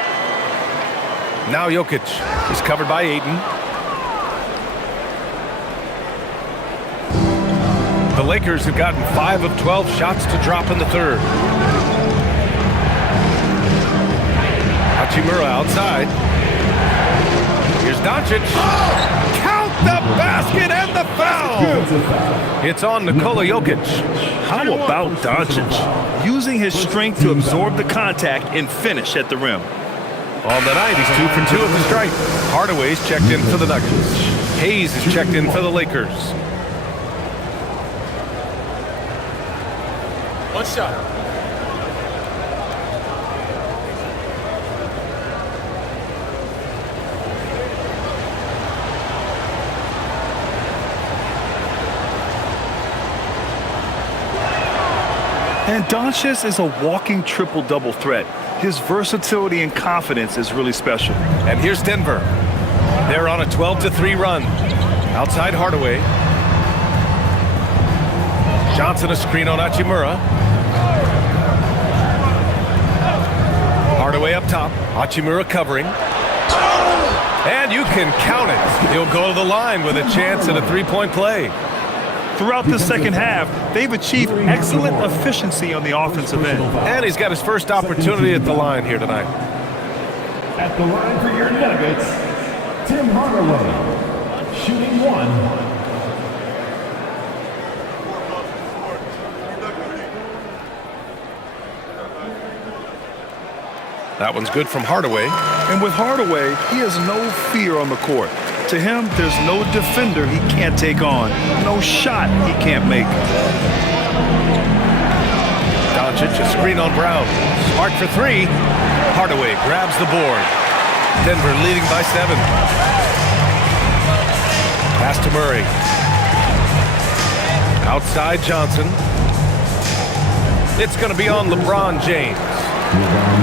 Now Jokic. He's covered by Ayton. The Lakers have gotten 5 of 12 shots to drop in the third. Hachimura outside. Here's Doncic. Count the basket and the foul. It's on Nikola Jokic. How about Doncic? Using his strength to absorb the contact and finish at the rim. On the night, he's 2 for 2 at the stripe. Hardaway's checked in for the Nuggets. Hayes is checked in for the Lakers. One shot. And Doncic is a walking triple-double threat. His versatility and confidence is really special. And here's Denver. They're on a 12-3 run. Outside Hardaway. Johnson a screen on Hachimura. Hardaway up top. Hachimura covering. And you can count it. He'll go to the line with a chance at a three-point play. Throughout the second half, they've achieved excellent efficiency on the offensive end. And he's got his first opportunity at the line here tonight. At the line for your Nuggets, Tim Hardaway, shooting 1. That one's good from Hardaway. And with Hardaway, he has no fear on the court. To him, there's no defender he can't take on, no shot he can't make. Doncic, a screen on Brown. Smart for 3. Hardaway grabs the board. Denver leading by 7. Pass to Murray. Outside Johnson. It's going to be on LeBron James.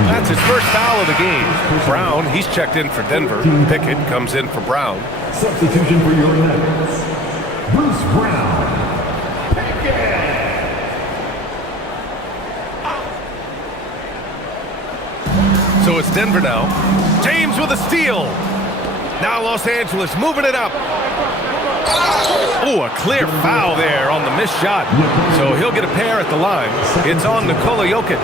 That's his first foul of the game. Brown, he's checked in for Denver. Pickett comes in for Brown. Substitution for your Nuggets, Bruce Brown. Pickett. So it's Denver now. James with a steal. Now Los Angeles moving it up. Oh, a clear foul there on the missed shot. So he'll get a pair at the line. It's on Nikola Jokic.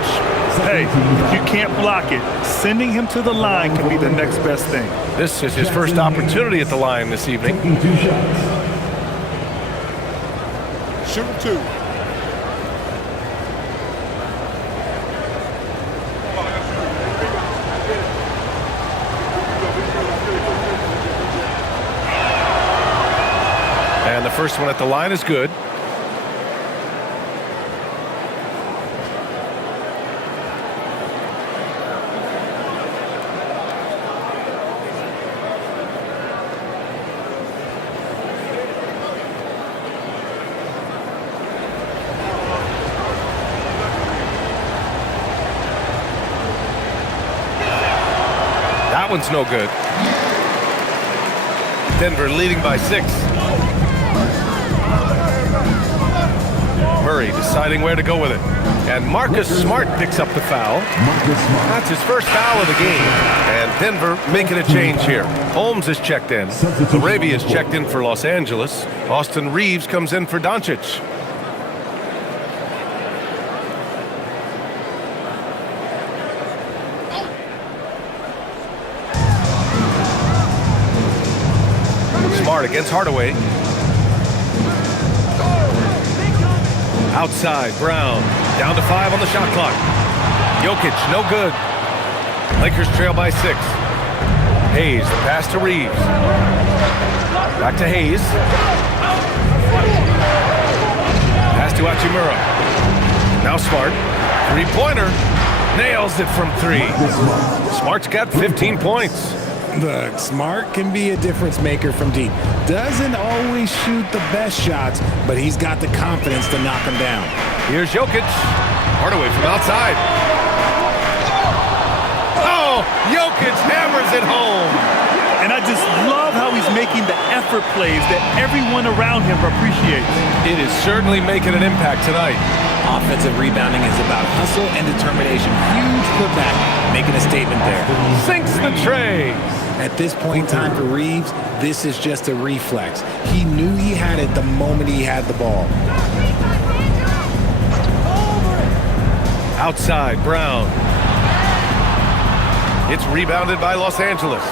Hey, if you can't block it, sending him to the line can be the next best thing. This is his first opportunity at the line this evening. Taking 2 shots. Shooting 2. And the first one at the line is good. That one's no good. Denver leading by 6. Murray deciding where to go with it. And Marcus Smart picks up the foul. That's his first foul of the game. And Denver making a change here. Holmes is checked in. Arabia is checked in for Los Angeles. Austin Reeves comes in for Doncic. Smart against Hardaway. Outside, Brown. Down to 5 on the shot clock. Jokic, no good. Lakers trail by 6. Hayes, the pass to Reeves. Back to Hayes. Pass to Hachimura. Now Smart. Three-pointer. Nails it from three. Smart's got 15 points. Look, Smart can be a difference maker from deep. Doesn't always shoot the best shots, but he's got the confidence to knock them down. Here's Jokic. Hardaway from outside. Oh, Jokic hammers it home. And I just love how he's making the effort plays that everyone around him appreciates. It is certainly making an impact tonight. Offensive rebounding is about hustle and determination. Huge putback, making a statement there. Sinks the tray. At this point in time for Reeves, this is just a reflex. He knew he had it the moment he had the ball. Outside, Brown. It's rebounded by Los Angeles.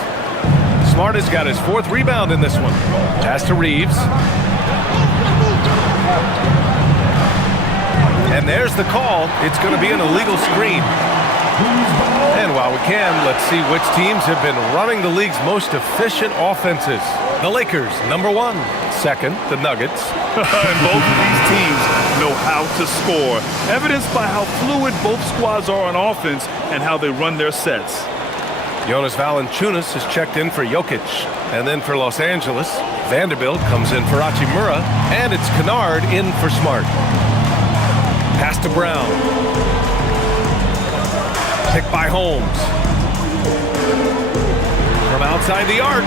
Smart has got his fourth rebound in this one. Pass to Reeves. And there's the call. It's going to be an illegal screen. And while we can, let's see which teams have been running the league's most efficient offenses. The Lakers, number 1. Second, the Nuggets. And both of these teams know how to score, evidenced by how fluid both squads are on offense and how they run their sets. Jonas Valanciunas is checked in for Jokic. And then for Los Angeles, Vanderbilt comes in for Hachimura. And it's Kennard in for Smart. Pass to Brown. Picked by Holmes. From outside the arc.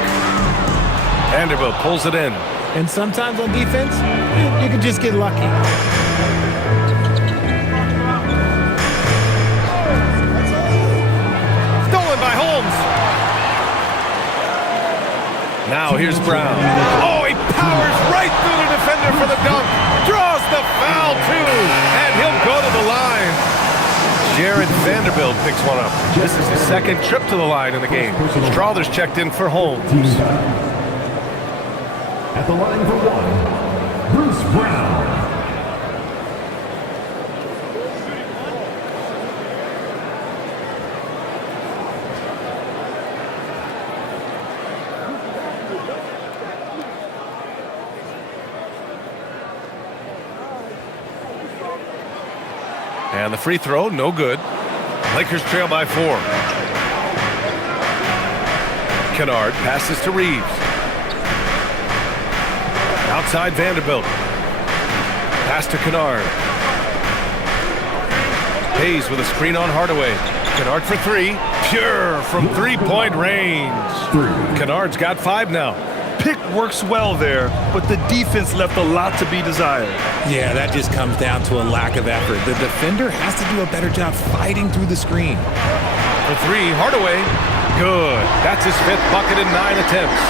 Vanderbilt pulls it in. And sometimes on defense, you can just get lucky. Stolen by Holmes. Now here's Brown. Oh, he powers right through the defender for the dunk. Draws the foul, too. And he'll go to the line. Jared Vanderbilt picks one up. This is his second trip to the line in the game. Strawther's checked in for Holmes. At the line for one, Bruce Brown. And the free throw, no good. Lakers trail by 4. Kennard passes to Reeves. Outside Vanderbilt. Pass to Kennard. Hayes with a screen on Hardaway. Kennard for 3. Pure from three-point range. Kennard's got 5 now. Pick works well there, but the defense left a lot to be desired. Yeah, that just comes down to a lack of effort. The defender has to do a better job fighting through the screen. For 3, Hardaway. Good. That's his 5th bucket in 9 attempts.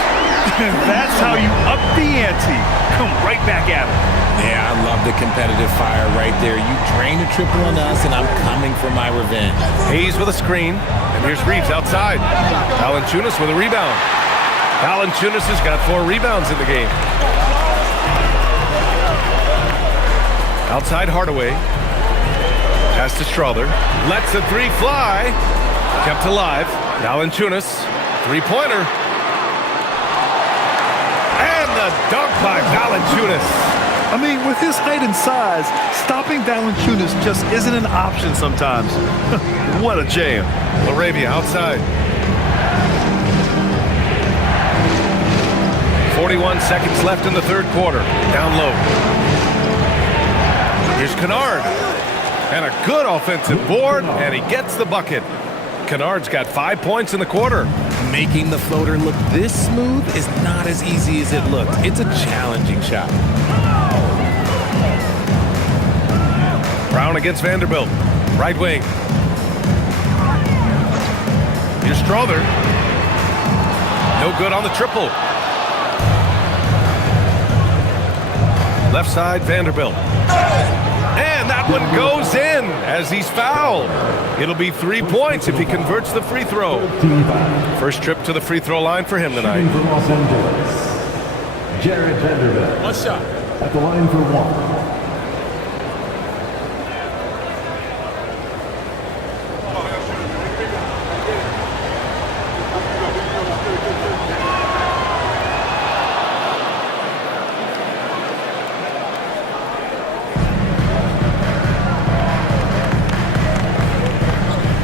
That's how you up the ante. Come right back at him. Yeah, I love the competitive fire right there. You drain a triple on us, and I'm coming for my revenge. Hayes with a screen. And here's Reeves outside. Valanciunas with a rebound. Valanciunas has got 4 rebounds in the game. Outside Hardaway. Pass to Strawther. Lets the 3 fly. Kept alive. Valanciunas. 3-pointer. And the dunk by Valanciunas. I mean, with his height and size, stopping Valanciunas just isn't an option sometimes. What a jam. LaRavia outside. 41 seconds left in the third quarter. Down low. Here's Kennard. And a good offensive board, and he gets the bucket. Kennard's got 5 points in the quarter. Making the floater look this smooth is not as easy as it looked. It's a challenging shot. Brown against Vanderbilt. Right wing. Here's Strawther. No good on the triple. Left side, Vanderbilt. And that one goes in as he's fouled. It'll be 3 points if he converts the free throw. First trip to the free throw line for him tonight. For Los Angeles, Jared Vanderbilt. One shot. At the line for one.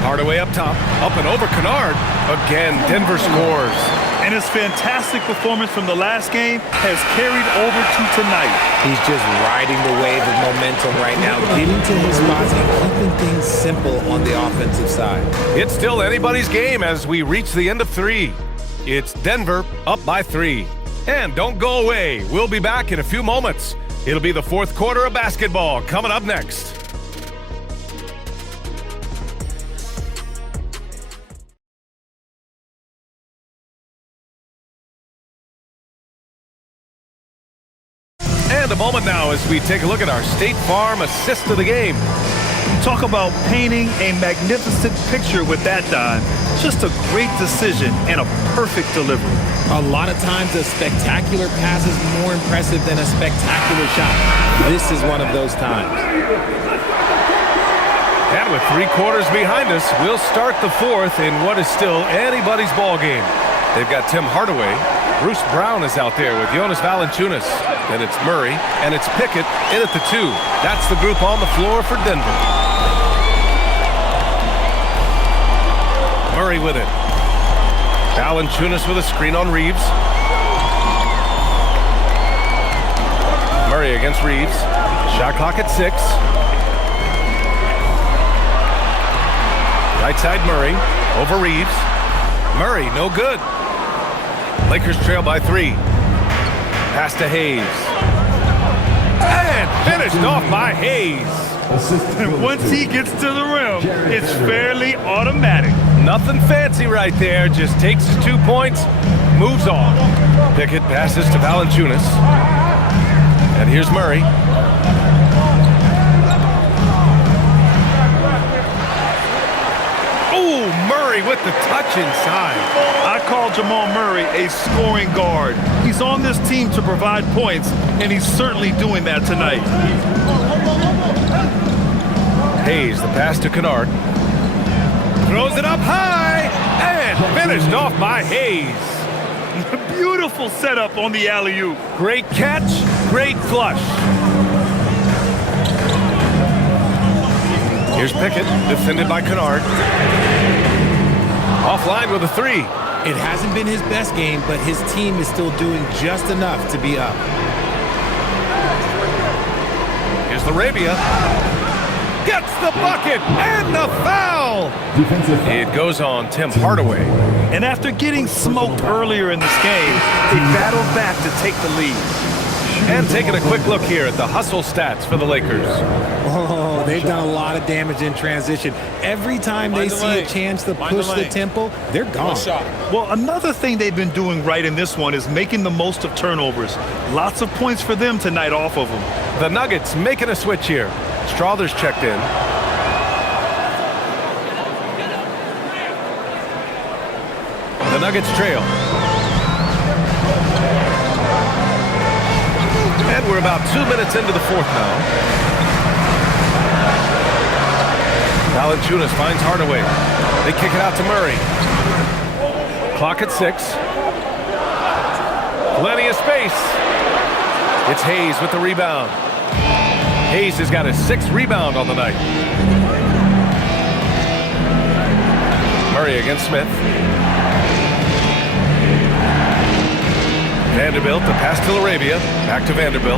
Hardaway up top, up and over Kennard. Again, Denver scores. And his fantastic performance from the last game has carried over to tonight. He's just riding the wave of momentum right now, getting to his spots and keeping things simple on the offensive side. It's still anybody's game as we reach the end of 3. It's Denver up by 3. And don't go away. We'll be back in a few moments. It'll be the fourth quarter of basketball coming up next. And a moment now as we take a look at our State Farm assist of the game. Talk about painting a magnificent picture with that dime. Just a great decision and a perfect delivery. A lot of times a spectacular pass is more impressive than a spectacular shot. This is one of those times. And with 3 quarters behind us, we'll start the fourth in what is still anybody's ball game. They've got Tim Hardaway. Bruce Brown is out there with Jonas Valanciunas. Then it's Murray, and it's Pickett in at the 2. That's the group on the floor for Denver. Murray with it. Valanciunas with a screen on Reeves. Murray against Reeves. Shot clock at 6. Right side Murray over Reeves. Murray, no good. Lakers trail by 3. Pass to Hayes. And finished off by Hayes. And once he gets to the rim, it's fairly automatic. Nothing fancy right there. Just takes his 2 points, moves on. Pickett passes to Valanciunas. And here's Murray. Oh, Murray with the touch inside. I call Jamal Murray a scoring guard. He's on this team to provide points, and he's certainly doing that tonight. Hayes, the pass to Kennard. Throws it up high, and finished off by Hayes. Beautiful setup on the alley-oop. Great catch, great flush. Here's Pickett, defended by Kennard. Offline with a 3. It hasn't been his best game, but his team is still doing just enough to be up. Here's Arabia. Gets the bucket and the foul. It goes on Tim Hardaway. And after getting smoked earlier in this game, they battled back to take the lead. And taking a quick look here at the hustle stats for the Lakers. Oh, they've done a lot of damage in transition. Every time they see a chance to push the tempo, they're gone. Well, another thing they've been doing right in this one is making the most of turnovers. Lots of points for them tonight off of them. The Nuggets making a switch here. Strawther's checked in. The Nuggets trail. And we're about 2 minutes into the fourth now. Valanciunas finds Hardaway. They kick it out to Murray. Clock at 6. Plenty of space. It's Hayes with the rebound. Hayes has got his 6th rebound on the night. Murray against Smith. Vanderbilt, the pass to Arabia. Back to Vanderbilt.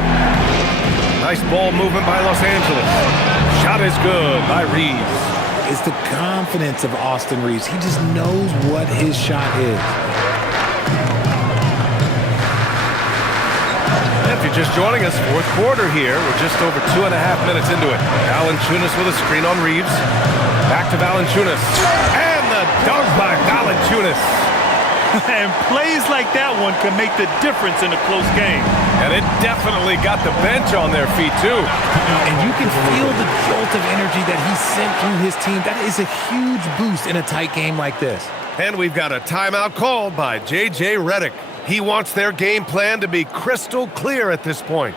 Nice ball movement by Los Angeles. Shot is good by Reeves. It's the confidence of Austin Reeves. He just knows what his shot is. If you're just joining us, fourth quarter here. We're just over 2.5 minutes into it. Valanciunas with a screen on Reeves. Back to Valanciunas. And the dunk by Valanciunas. And plays like that one can make the difference in a close game. And it definitely got the bench on their feet, too. And you can feel the jolt of energy that he sent through his team. That is a huge boost in a tight game like this. And we've got a timeout called by J.J. Redick. He wants their game plan to be crystal clear at this point.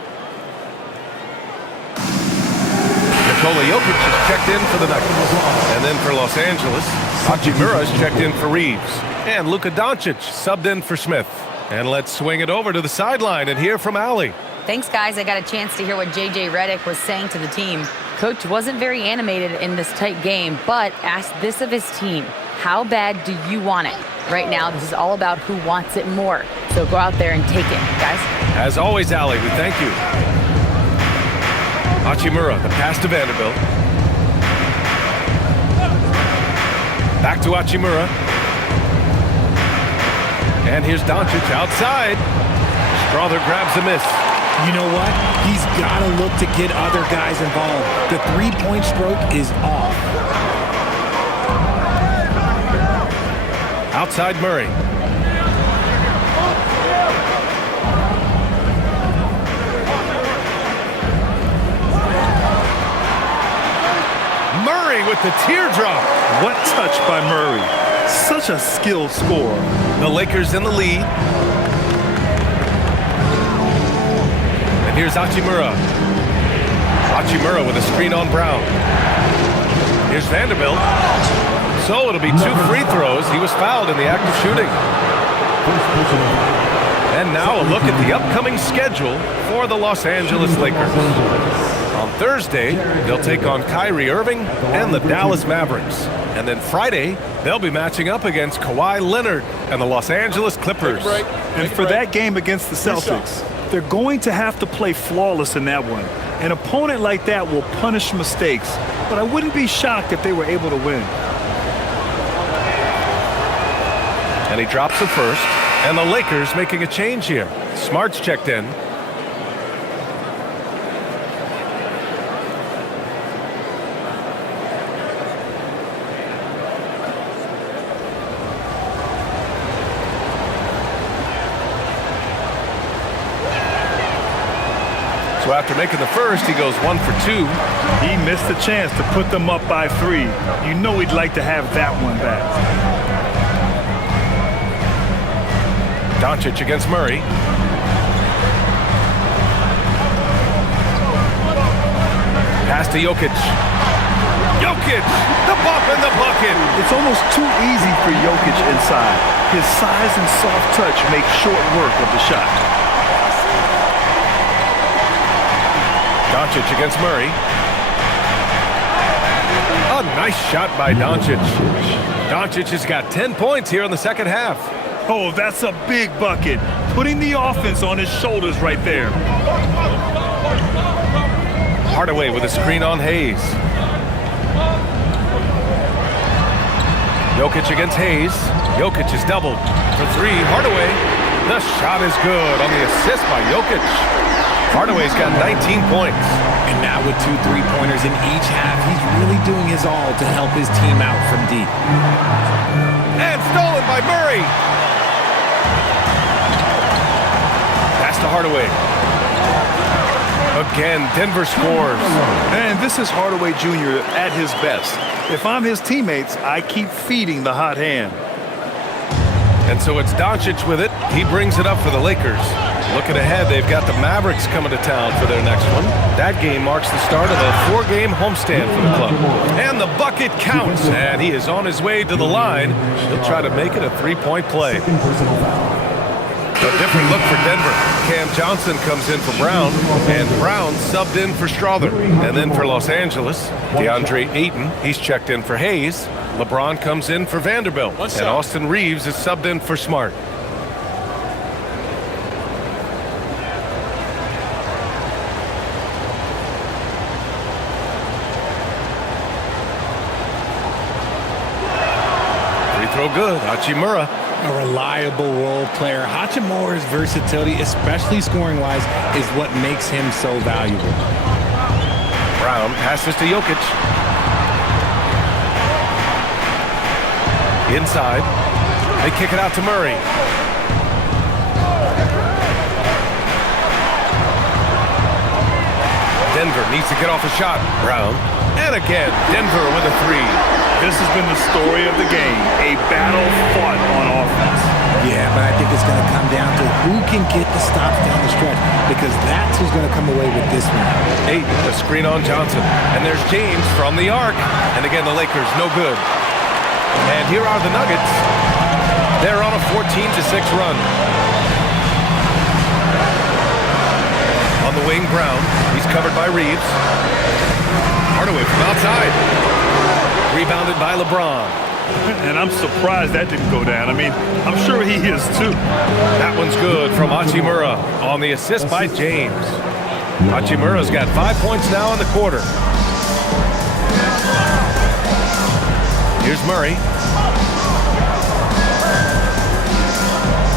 Nikola Jokic is checked in for the Nuggets. And then for Los Angeles, Hachimura is checked in for Reeves. And Luka Doncic subbed in for Smith. And let's swing it over to the sideline and hear from Allie. Thanks, guys. I got a chance to hear what J.J. Redick was saying to the team. Coach wasn't very animated in this tight game, but asked this of his team: how bad do you want it? Right now, this is all about who wants it more. So go out there and take it, guys. As always, Allie, we thank you. Hachimura, the pass to Vanderbilt. Back to Hachimura. And here's Doncic outside. Strawther grabs the miss. You know what? He's got to look to get other guys involved. The three-point stroke is off. Outside Murray. Murray with the teardrop. What touch by Murray. Such a skilled scorer. The Lakers in the lead. And here's Hachimura. Hachimura with a screen on Brown. Here's Vanderbilt. So it'll be 2 free throws. He was fouled in the act of shooting. And now a look at the upcoming schedule for the Los Angeles Lakers. On Thursday, they'll take on Kyrie Irving and the Dallas Mavericks. And then Friday, they'll be matching up against Kawhi Leonard and the Los Angeles Clippers. And for that game against the Celtics, they're going to have to play flawless in that one. An opponent like that will punish mistakes, but I wouldn't be shocked if they were able to win. And he drops the first. And the Lakers making a change here. Smart's checked in. So after making the first, he goes 1 for 2. He missed a chance to put them up by 3. You know he'd like to have that one back. Doncic against Murray. Pass to Jokic. Jokic, the bump in the bucket. It's almost too easy for Jokic inside. His size and soft touch make short work of the shot. Doncic against Murray. A nice shot by Doncic. Doncic has got 10 points here in the second half. Oh, that's a big bucket. Putting the offense on his shoulders right there. Hardaway with a screen on Hayes. Jokic against Hayes. Jokic is doubled for 3. Hardaway. The shot is good on the assist by Jokic. Hardaway's got 19 points. And now with 2 3-pointers in each half, he's really doing his all to help his team out from deep. And stolen by Murray. Pass to Hardaway. Again, Denver scores. And this is Hardaway Jr. at his best. If I'm his teammates, I keep feeding the hot hand. And so it's Doncic with it. He brings it up for the Lakers. Looking ahead, they've got the Mavericks coming to town for their next one. That game marks the start of a 4-game homestand for the club. And the bucket counts, and he is on his way to the line. He'll try to make it a 3-point play. A different look for Denver. Cam Johnson comes in for Brown, and Brown subbed in for Strawther. And then for Los Angeles, DeAndre Ayton, he's checked in for Hayes. LeBron comes in for Vanderbilt, and Austin Reeves is subbed in for Smart. Free throw good, Hachimura. A reliable role player. Hachimura's versatility, especially scoring-wise, is what makes him so valuable. Brown passes to Jokic. Inside. They kick it out to Murray. Denver needs to get off a shot. Brown. And again, Denver with a 3. This has been the story of the game. A battle fought on offense. Yeah, but I think it's going to come down to who can get the stops down the stretch, because that's who's going to come away with this one. Ayton, the screen on Johnson. And there's James from the arc. And again, the Lakers, no good. And here are the Nuggets. They're on a 14-6 run. On the wing, Brown. He's covered by Reeves. Hardaway from outside. Rebounded by LeBron. And I'm surprised that didn't go down. I mean, I'm sure he is too. That one's good from Hachimura on the assist by James. Hachimura's got 5 points now in the quarter. Here's Murray.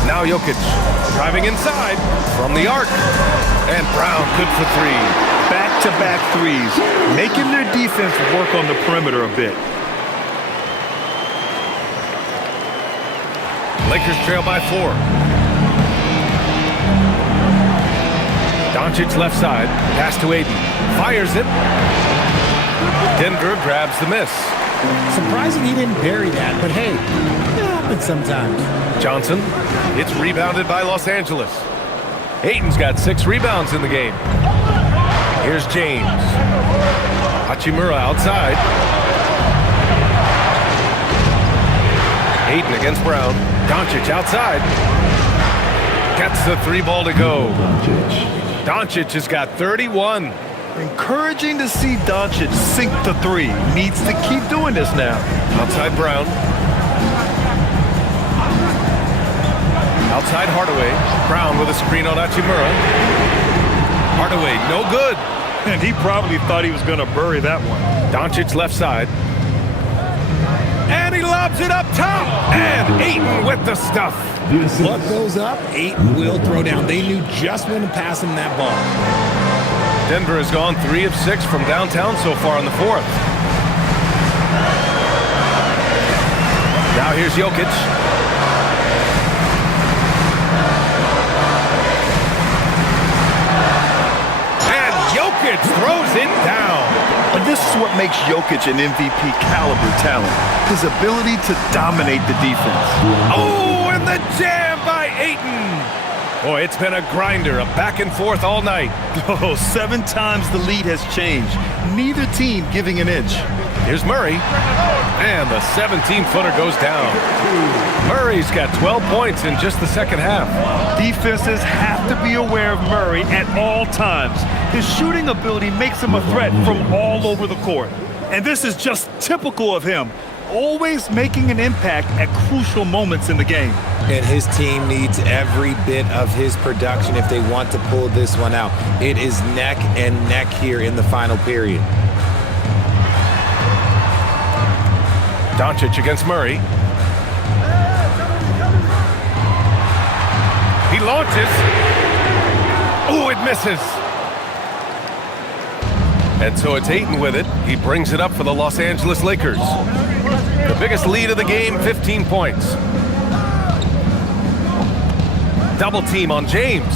Now Jokic driving inside from the arc. And Brown good for three. Back-to-back threes, making their defense work on the perimeter a bit. Lakers trail by 4. Doncic left side. Pass to Aiden. Fires it. Denver grabs the miss. Surprising he didn't bury that, but hey, it happens sometimes. Johnson. It's rebounded by Los Angeles. Aiton's got 6 rebounds in the game. Here's James. Hachimura outside. Ayton against Brown. Doncic outside. Gets the 3 ball to go. Doncic has got 31. Encouraging to see Doncic sink the 3. Needs to keep doing this now. Outside Brown. Outside Hardaway. Brown with a screen on Hachimura. Hardaway, no good. And he probably thought he was going to bury that one. Doncic left side. And he lobs it up top. And Ayton with the stuff. Luck goes up, Ayton will throw down. They knew just when to pass him that ball. Denver has gone 3 of 6 from downtown so far in the 4th. Now here's Jokic. And Jokic throws it down. And this is what makes Jokic an MVP caliber talent. His ability to dominate the defense. Oh, and the jam by Ayton. Boy, it's been a grinder, a back and forth all night. Oh, 7 times the lead has changed. Neither team giving an inch. Here's Murray. And the 17-footer goes down. Murray's got 12 points in just the second half. Defenses have to be aware of Murray at all times. His shooting ability makes him a threat from all over the court. And this is just typical of him. Always making an impact at crucial moments in the game. And his team needs every bit of his production if they want to pull this one out. It is neck and neck here in the final period. Doncic against Murray. He launches. Oh, it misses. And so it's Ayton with it. He brings it up for the Los Angeles Lakers. The biggest lead of the game, 15 points. Double team on James.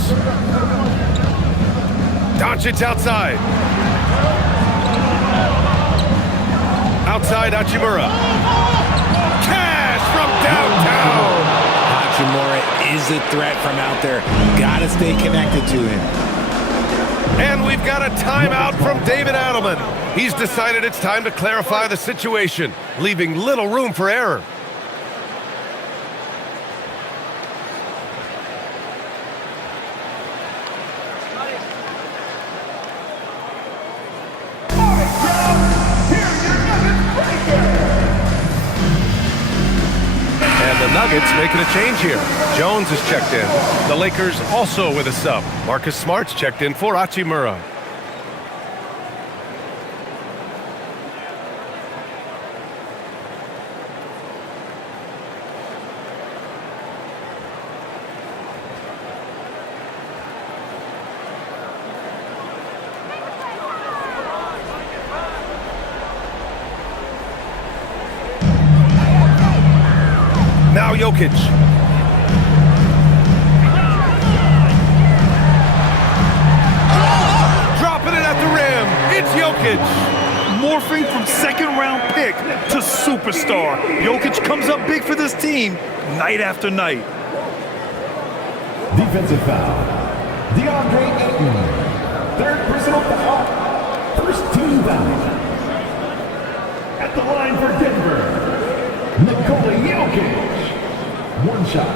Doncic outside. Outside Hachimura. Cash from downtown. Hachimura is a threat from out there. Gotta stay connected to him. And we've got a timeout from David Adelman. He's decided it's time to clarify the situation, leaving little room for error. And the Nuggets making a change here. Jones is checked in. The Lakers also with a sub. Marcus Smart's checked in for Hachimura. Now Jokic. Dropping it at the rim. It's Jokic. Morphing from second-round pick to superstar. Jokic comes up big for this team night after night. Defensive foul. DeAndre Ayton. 3rd personal foul. First team foul. At the line for Denver, Nikola Jokic. 1 shot.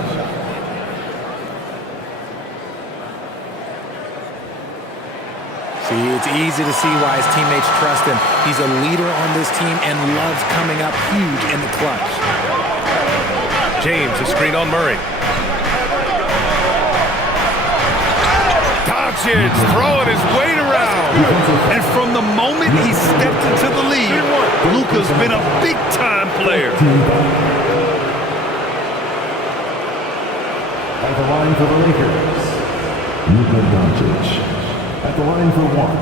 See, it's easy to see why his teammates trust him. He's a leader on this team and loves coming up huge in the clutch. James, a screen on Murray. Doncic throwing his weight around. And from the moment he stepped into the league, Luka's been a big-time player. At the line for the Lakers, Luka Doncic. At the line for one.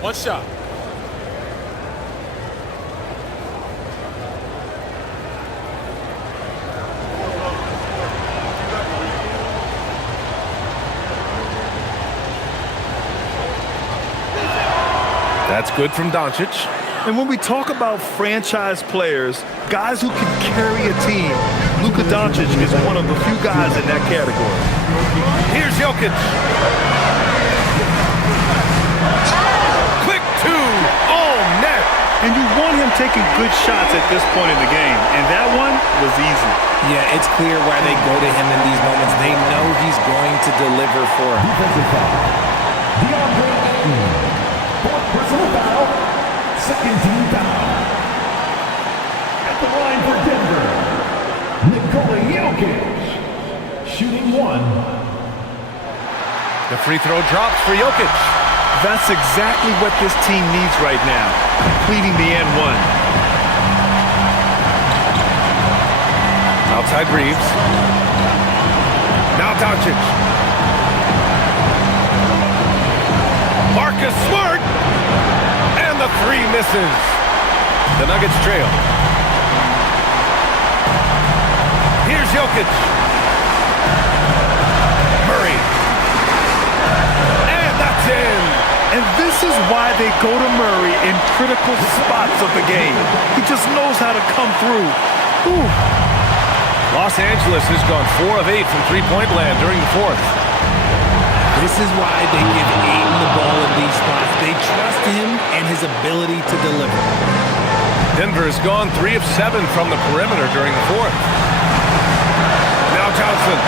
One shot. That's good from Doncic. And when we talk about franchise players, guys who can carry a team, Luka Doncic is one of the few guys in that category. Here's Jokic. Quick two. Oh, net. And you want him taking good shots at this point in the game. And that one was easy. Yeah, it's clear why they go to him in these moments. They know he's going to deliver for him. Defensive foul. DeAndre Ayton. Fourth personal foul. Second team foul. At the line for Denver, Nikola Jokic. Shooting one. The free throw drops for Jokic. That's exactly what this team needs right now, completing the N1. Outside Reeves. Now Doncic. Marcus Smart. And the three misses. The Nuggets trail. Here's Jokic. Murray. And that's in. And this is why they go to Murray in critical spots of the game. He just knows how to come through. Ooh. Los Angeles has gone 4 of 8 from three-point land during the fourth. This is why they give Ayton the ball in these spots. They trust him and his ability to deliver. Denver has gone 3 of 7 from the perimeter during the fourth. Now Johnson.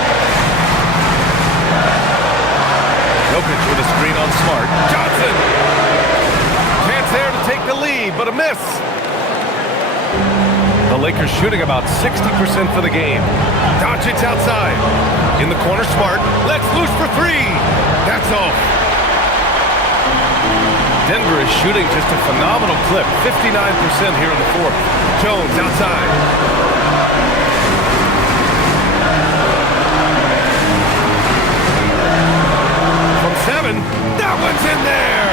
Jokic with a screen on Smart. Johnson! Chance there to take the lead, but a miss. The Lakers shooting about 60% for the game. Doncic outside. In the corner, Smart. Let's loose for three. That's off. Denver is shooting just a phenomenal clip. 59% here in the fourth. Jones outside. From 7. That one's in there.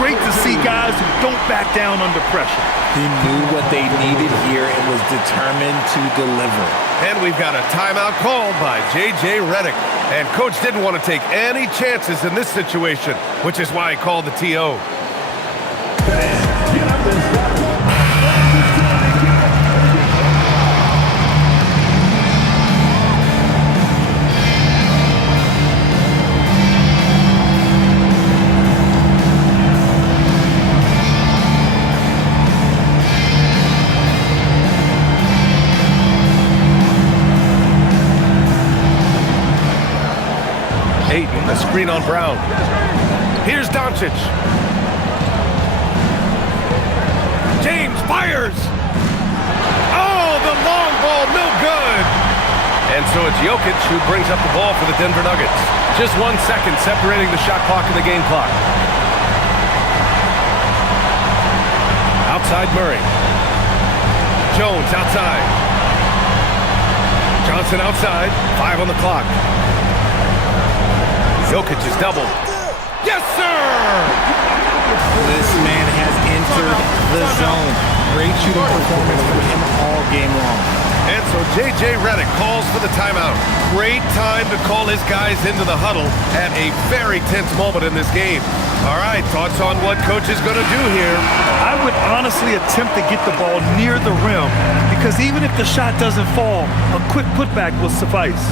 Great to see guys who don't back down under pressure. He knew what they needed here and was determined to deliver. And we've got a timeout called by J.J. Redick. And Coach didn't want to take any chances in this situation, which is why he called the T.O. Ayton, the screen on Brown. Here's Doncic. James fires. Oh, the long ball, no good. And so it's Jokic who brings up the ball for the Denver Nuggets. Just 1 second separating the shot clock and the game clock. Outside Murray. Jones outside. Johnson outside. 5 on the clock. Jokic is doubled. Yes, sir! This man has entered the zone. Great shooting performance for him all game long. And so J.J. Redick calls for the timeout. Great time to call his guys into the huddle at a very tense moment in this game. All right, thoughts on what Coach is going to do here? I would honestly attempt to get the ball near the rim because even if the shot doesn't fall, a quick putback will suffice.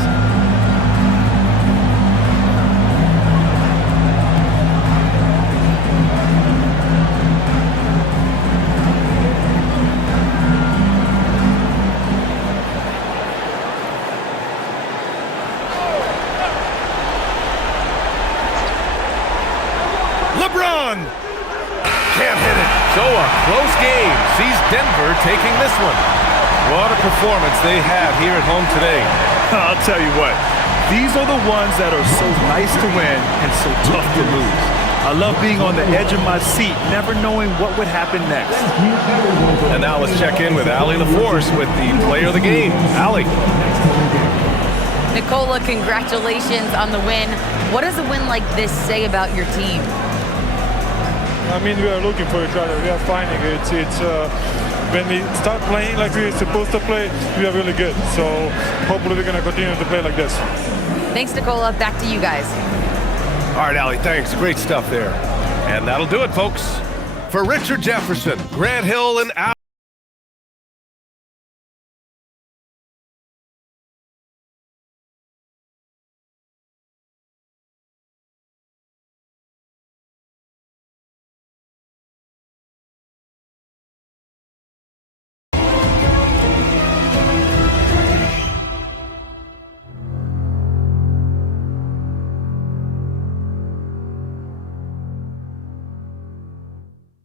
LeBron! Can't hit it. So a close game sees Denver taking this one. What a performance they have here at home today. I'll tell you what, these are the ones that are so nice to win and so tough to lose. I love being on the edge of my seat, never knowing what would happen next. And now let's check in with Allie LaForce with the player of the game. Allie. Nicola, congratulations on the win. What does a win like this say about your team? I mean, we are looking for each other. We are finding it. It's when we start playing like we're supposed to play, we are really good. So hopefully we're going to continue to play like this. Thanks, Nicola. Back to you guys. All right, Allie, thanks. Great stuff there. And that'll do it, folks. For Richard Jefferson, Grant Hill, and Al.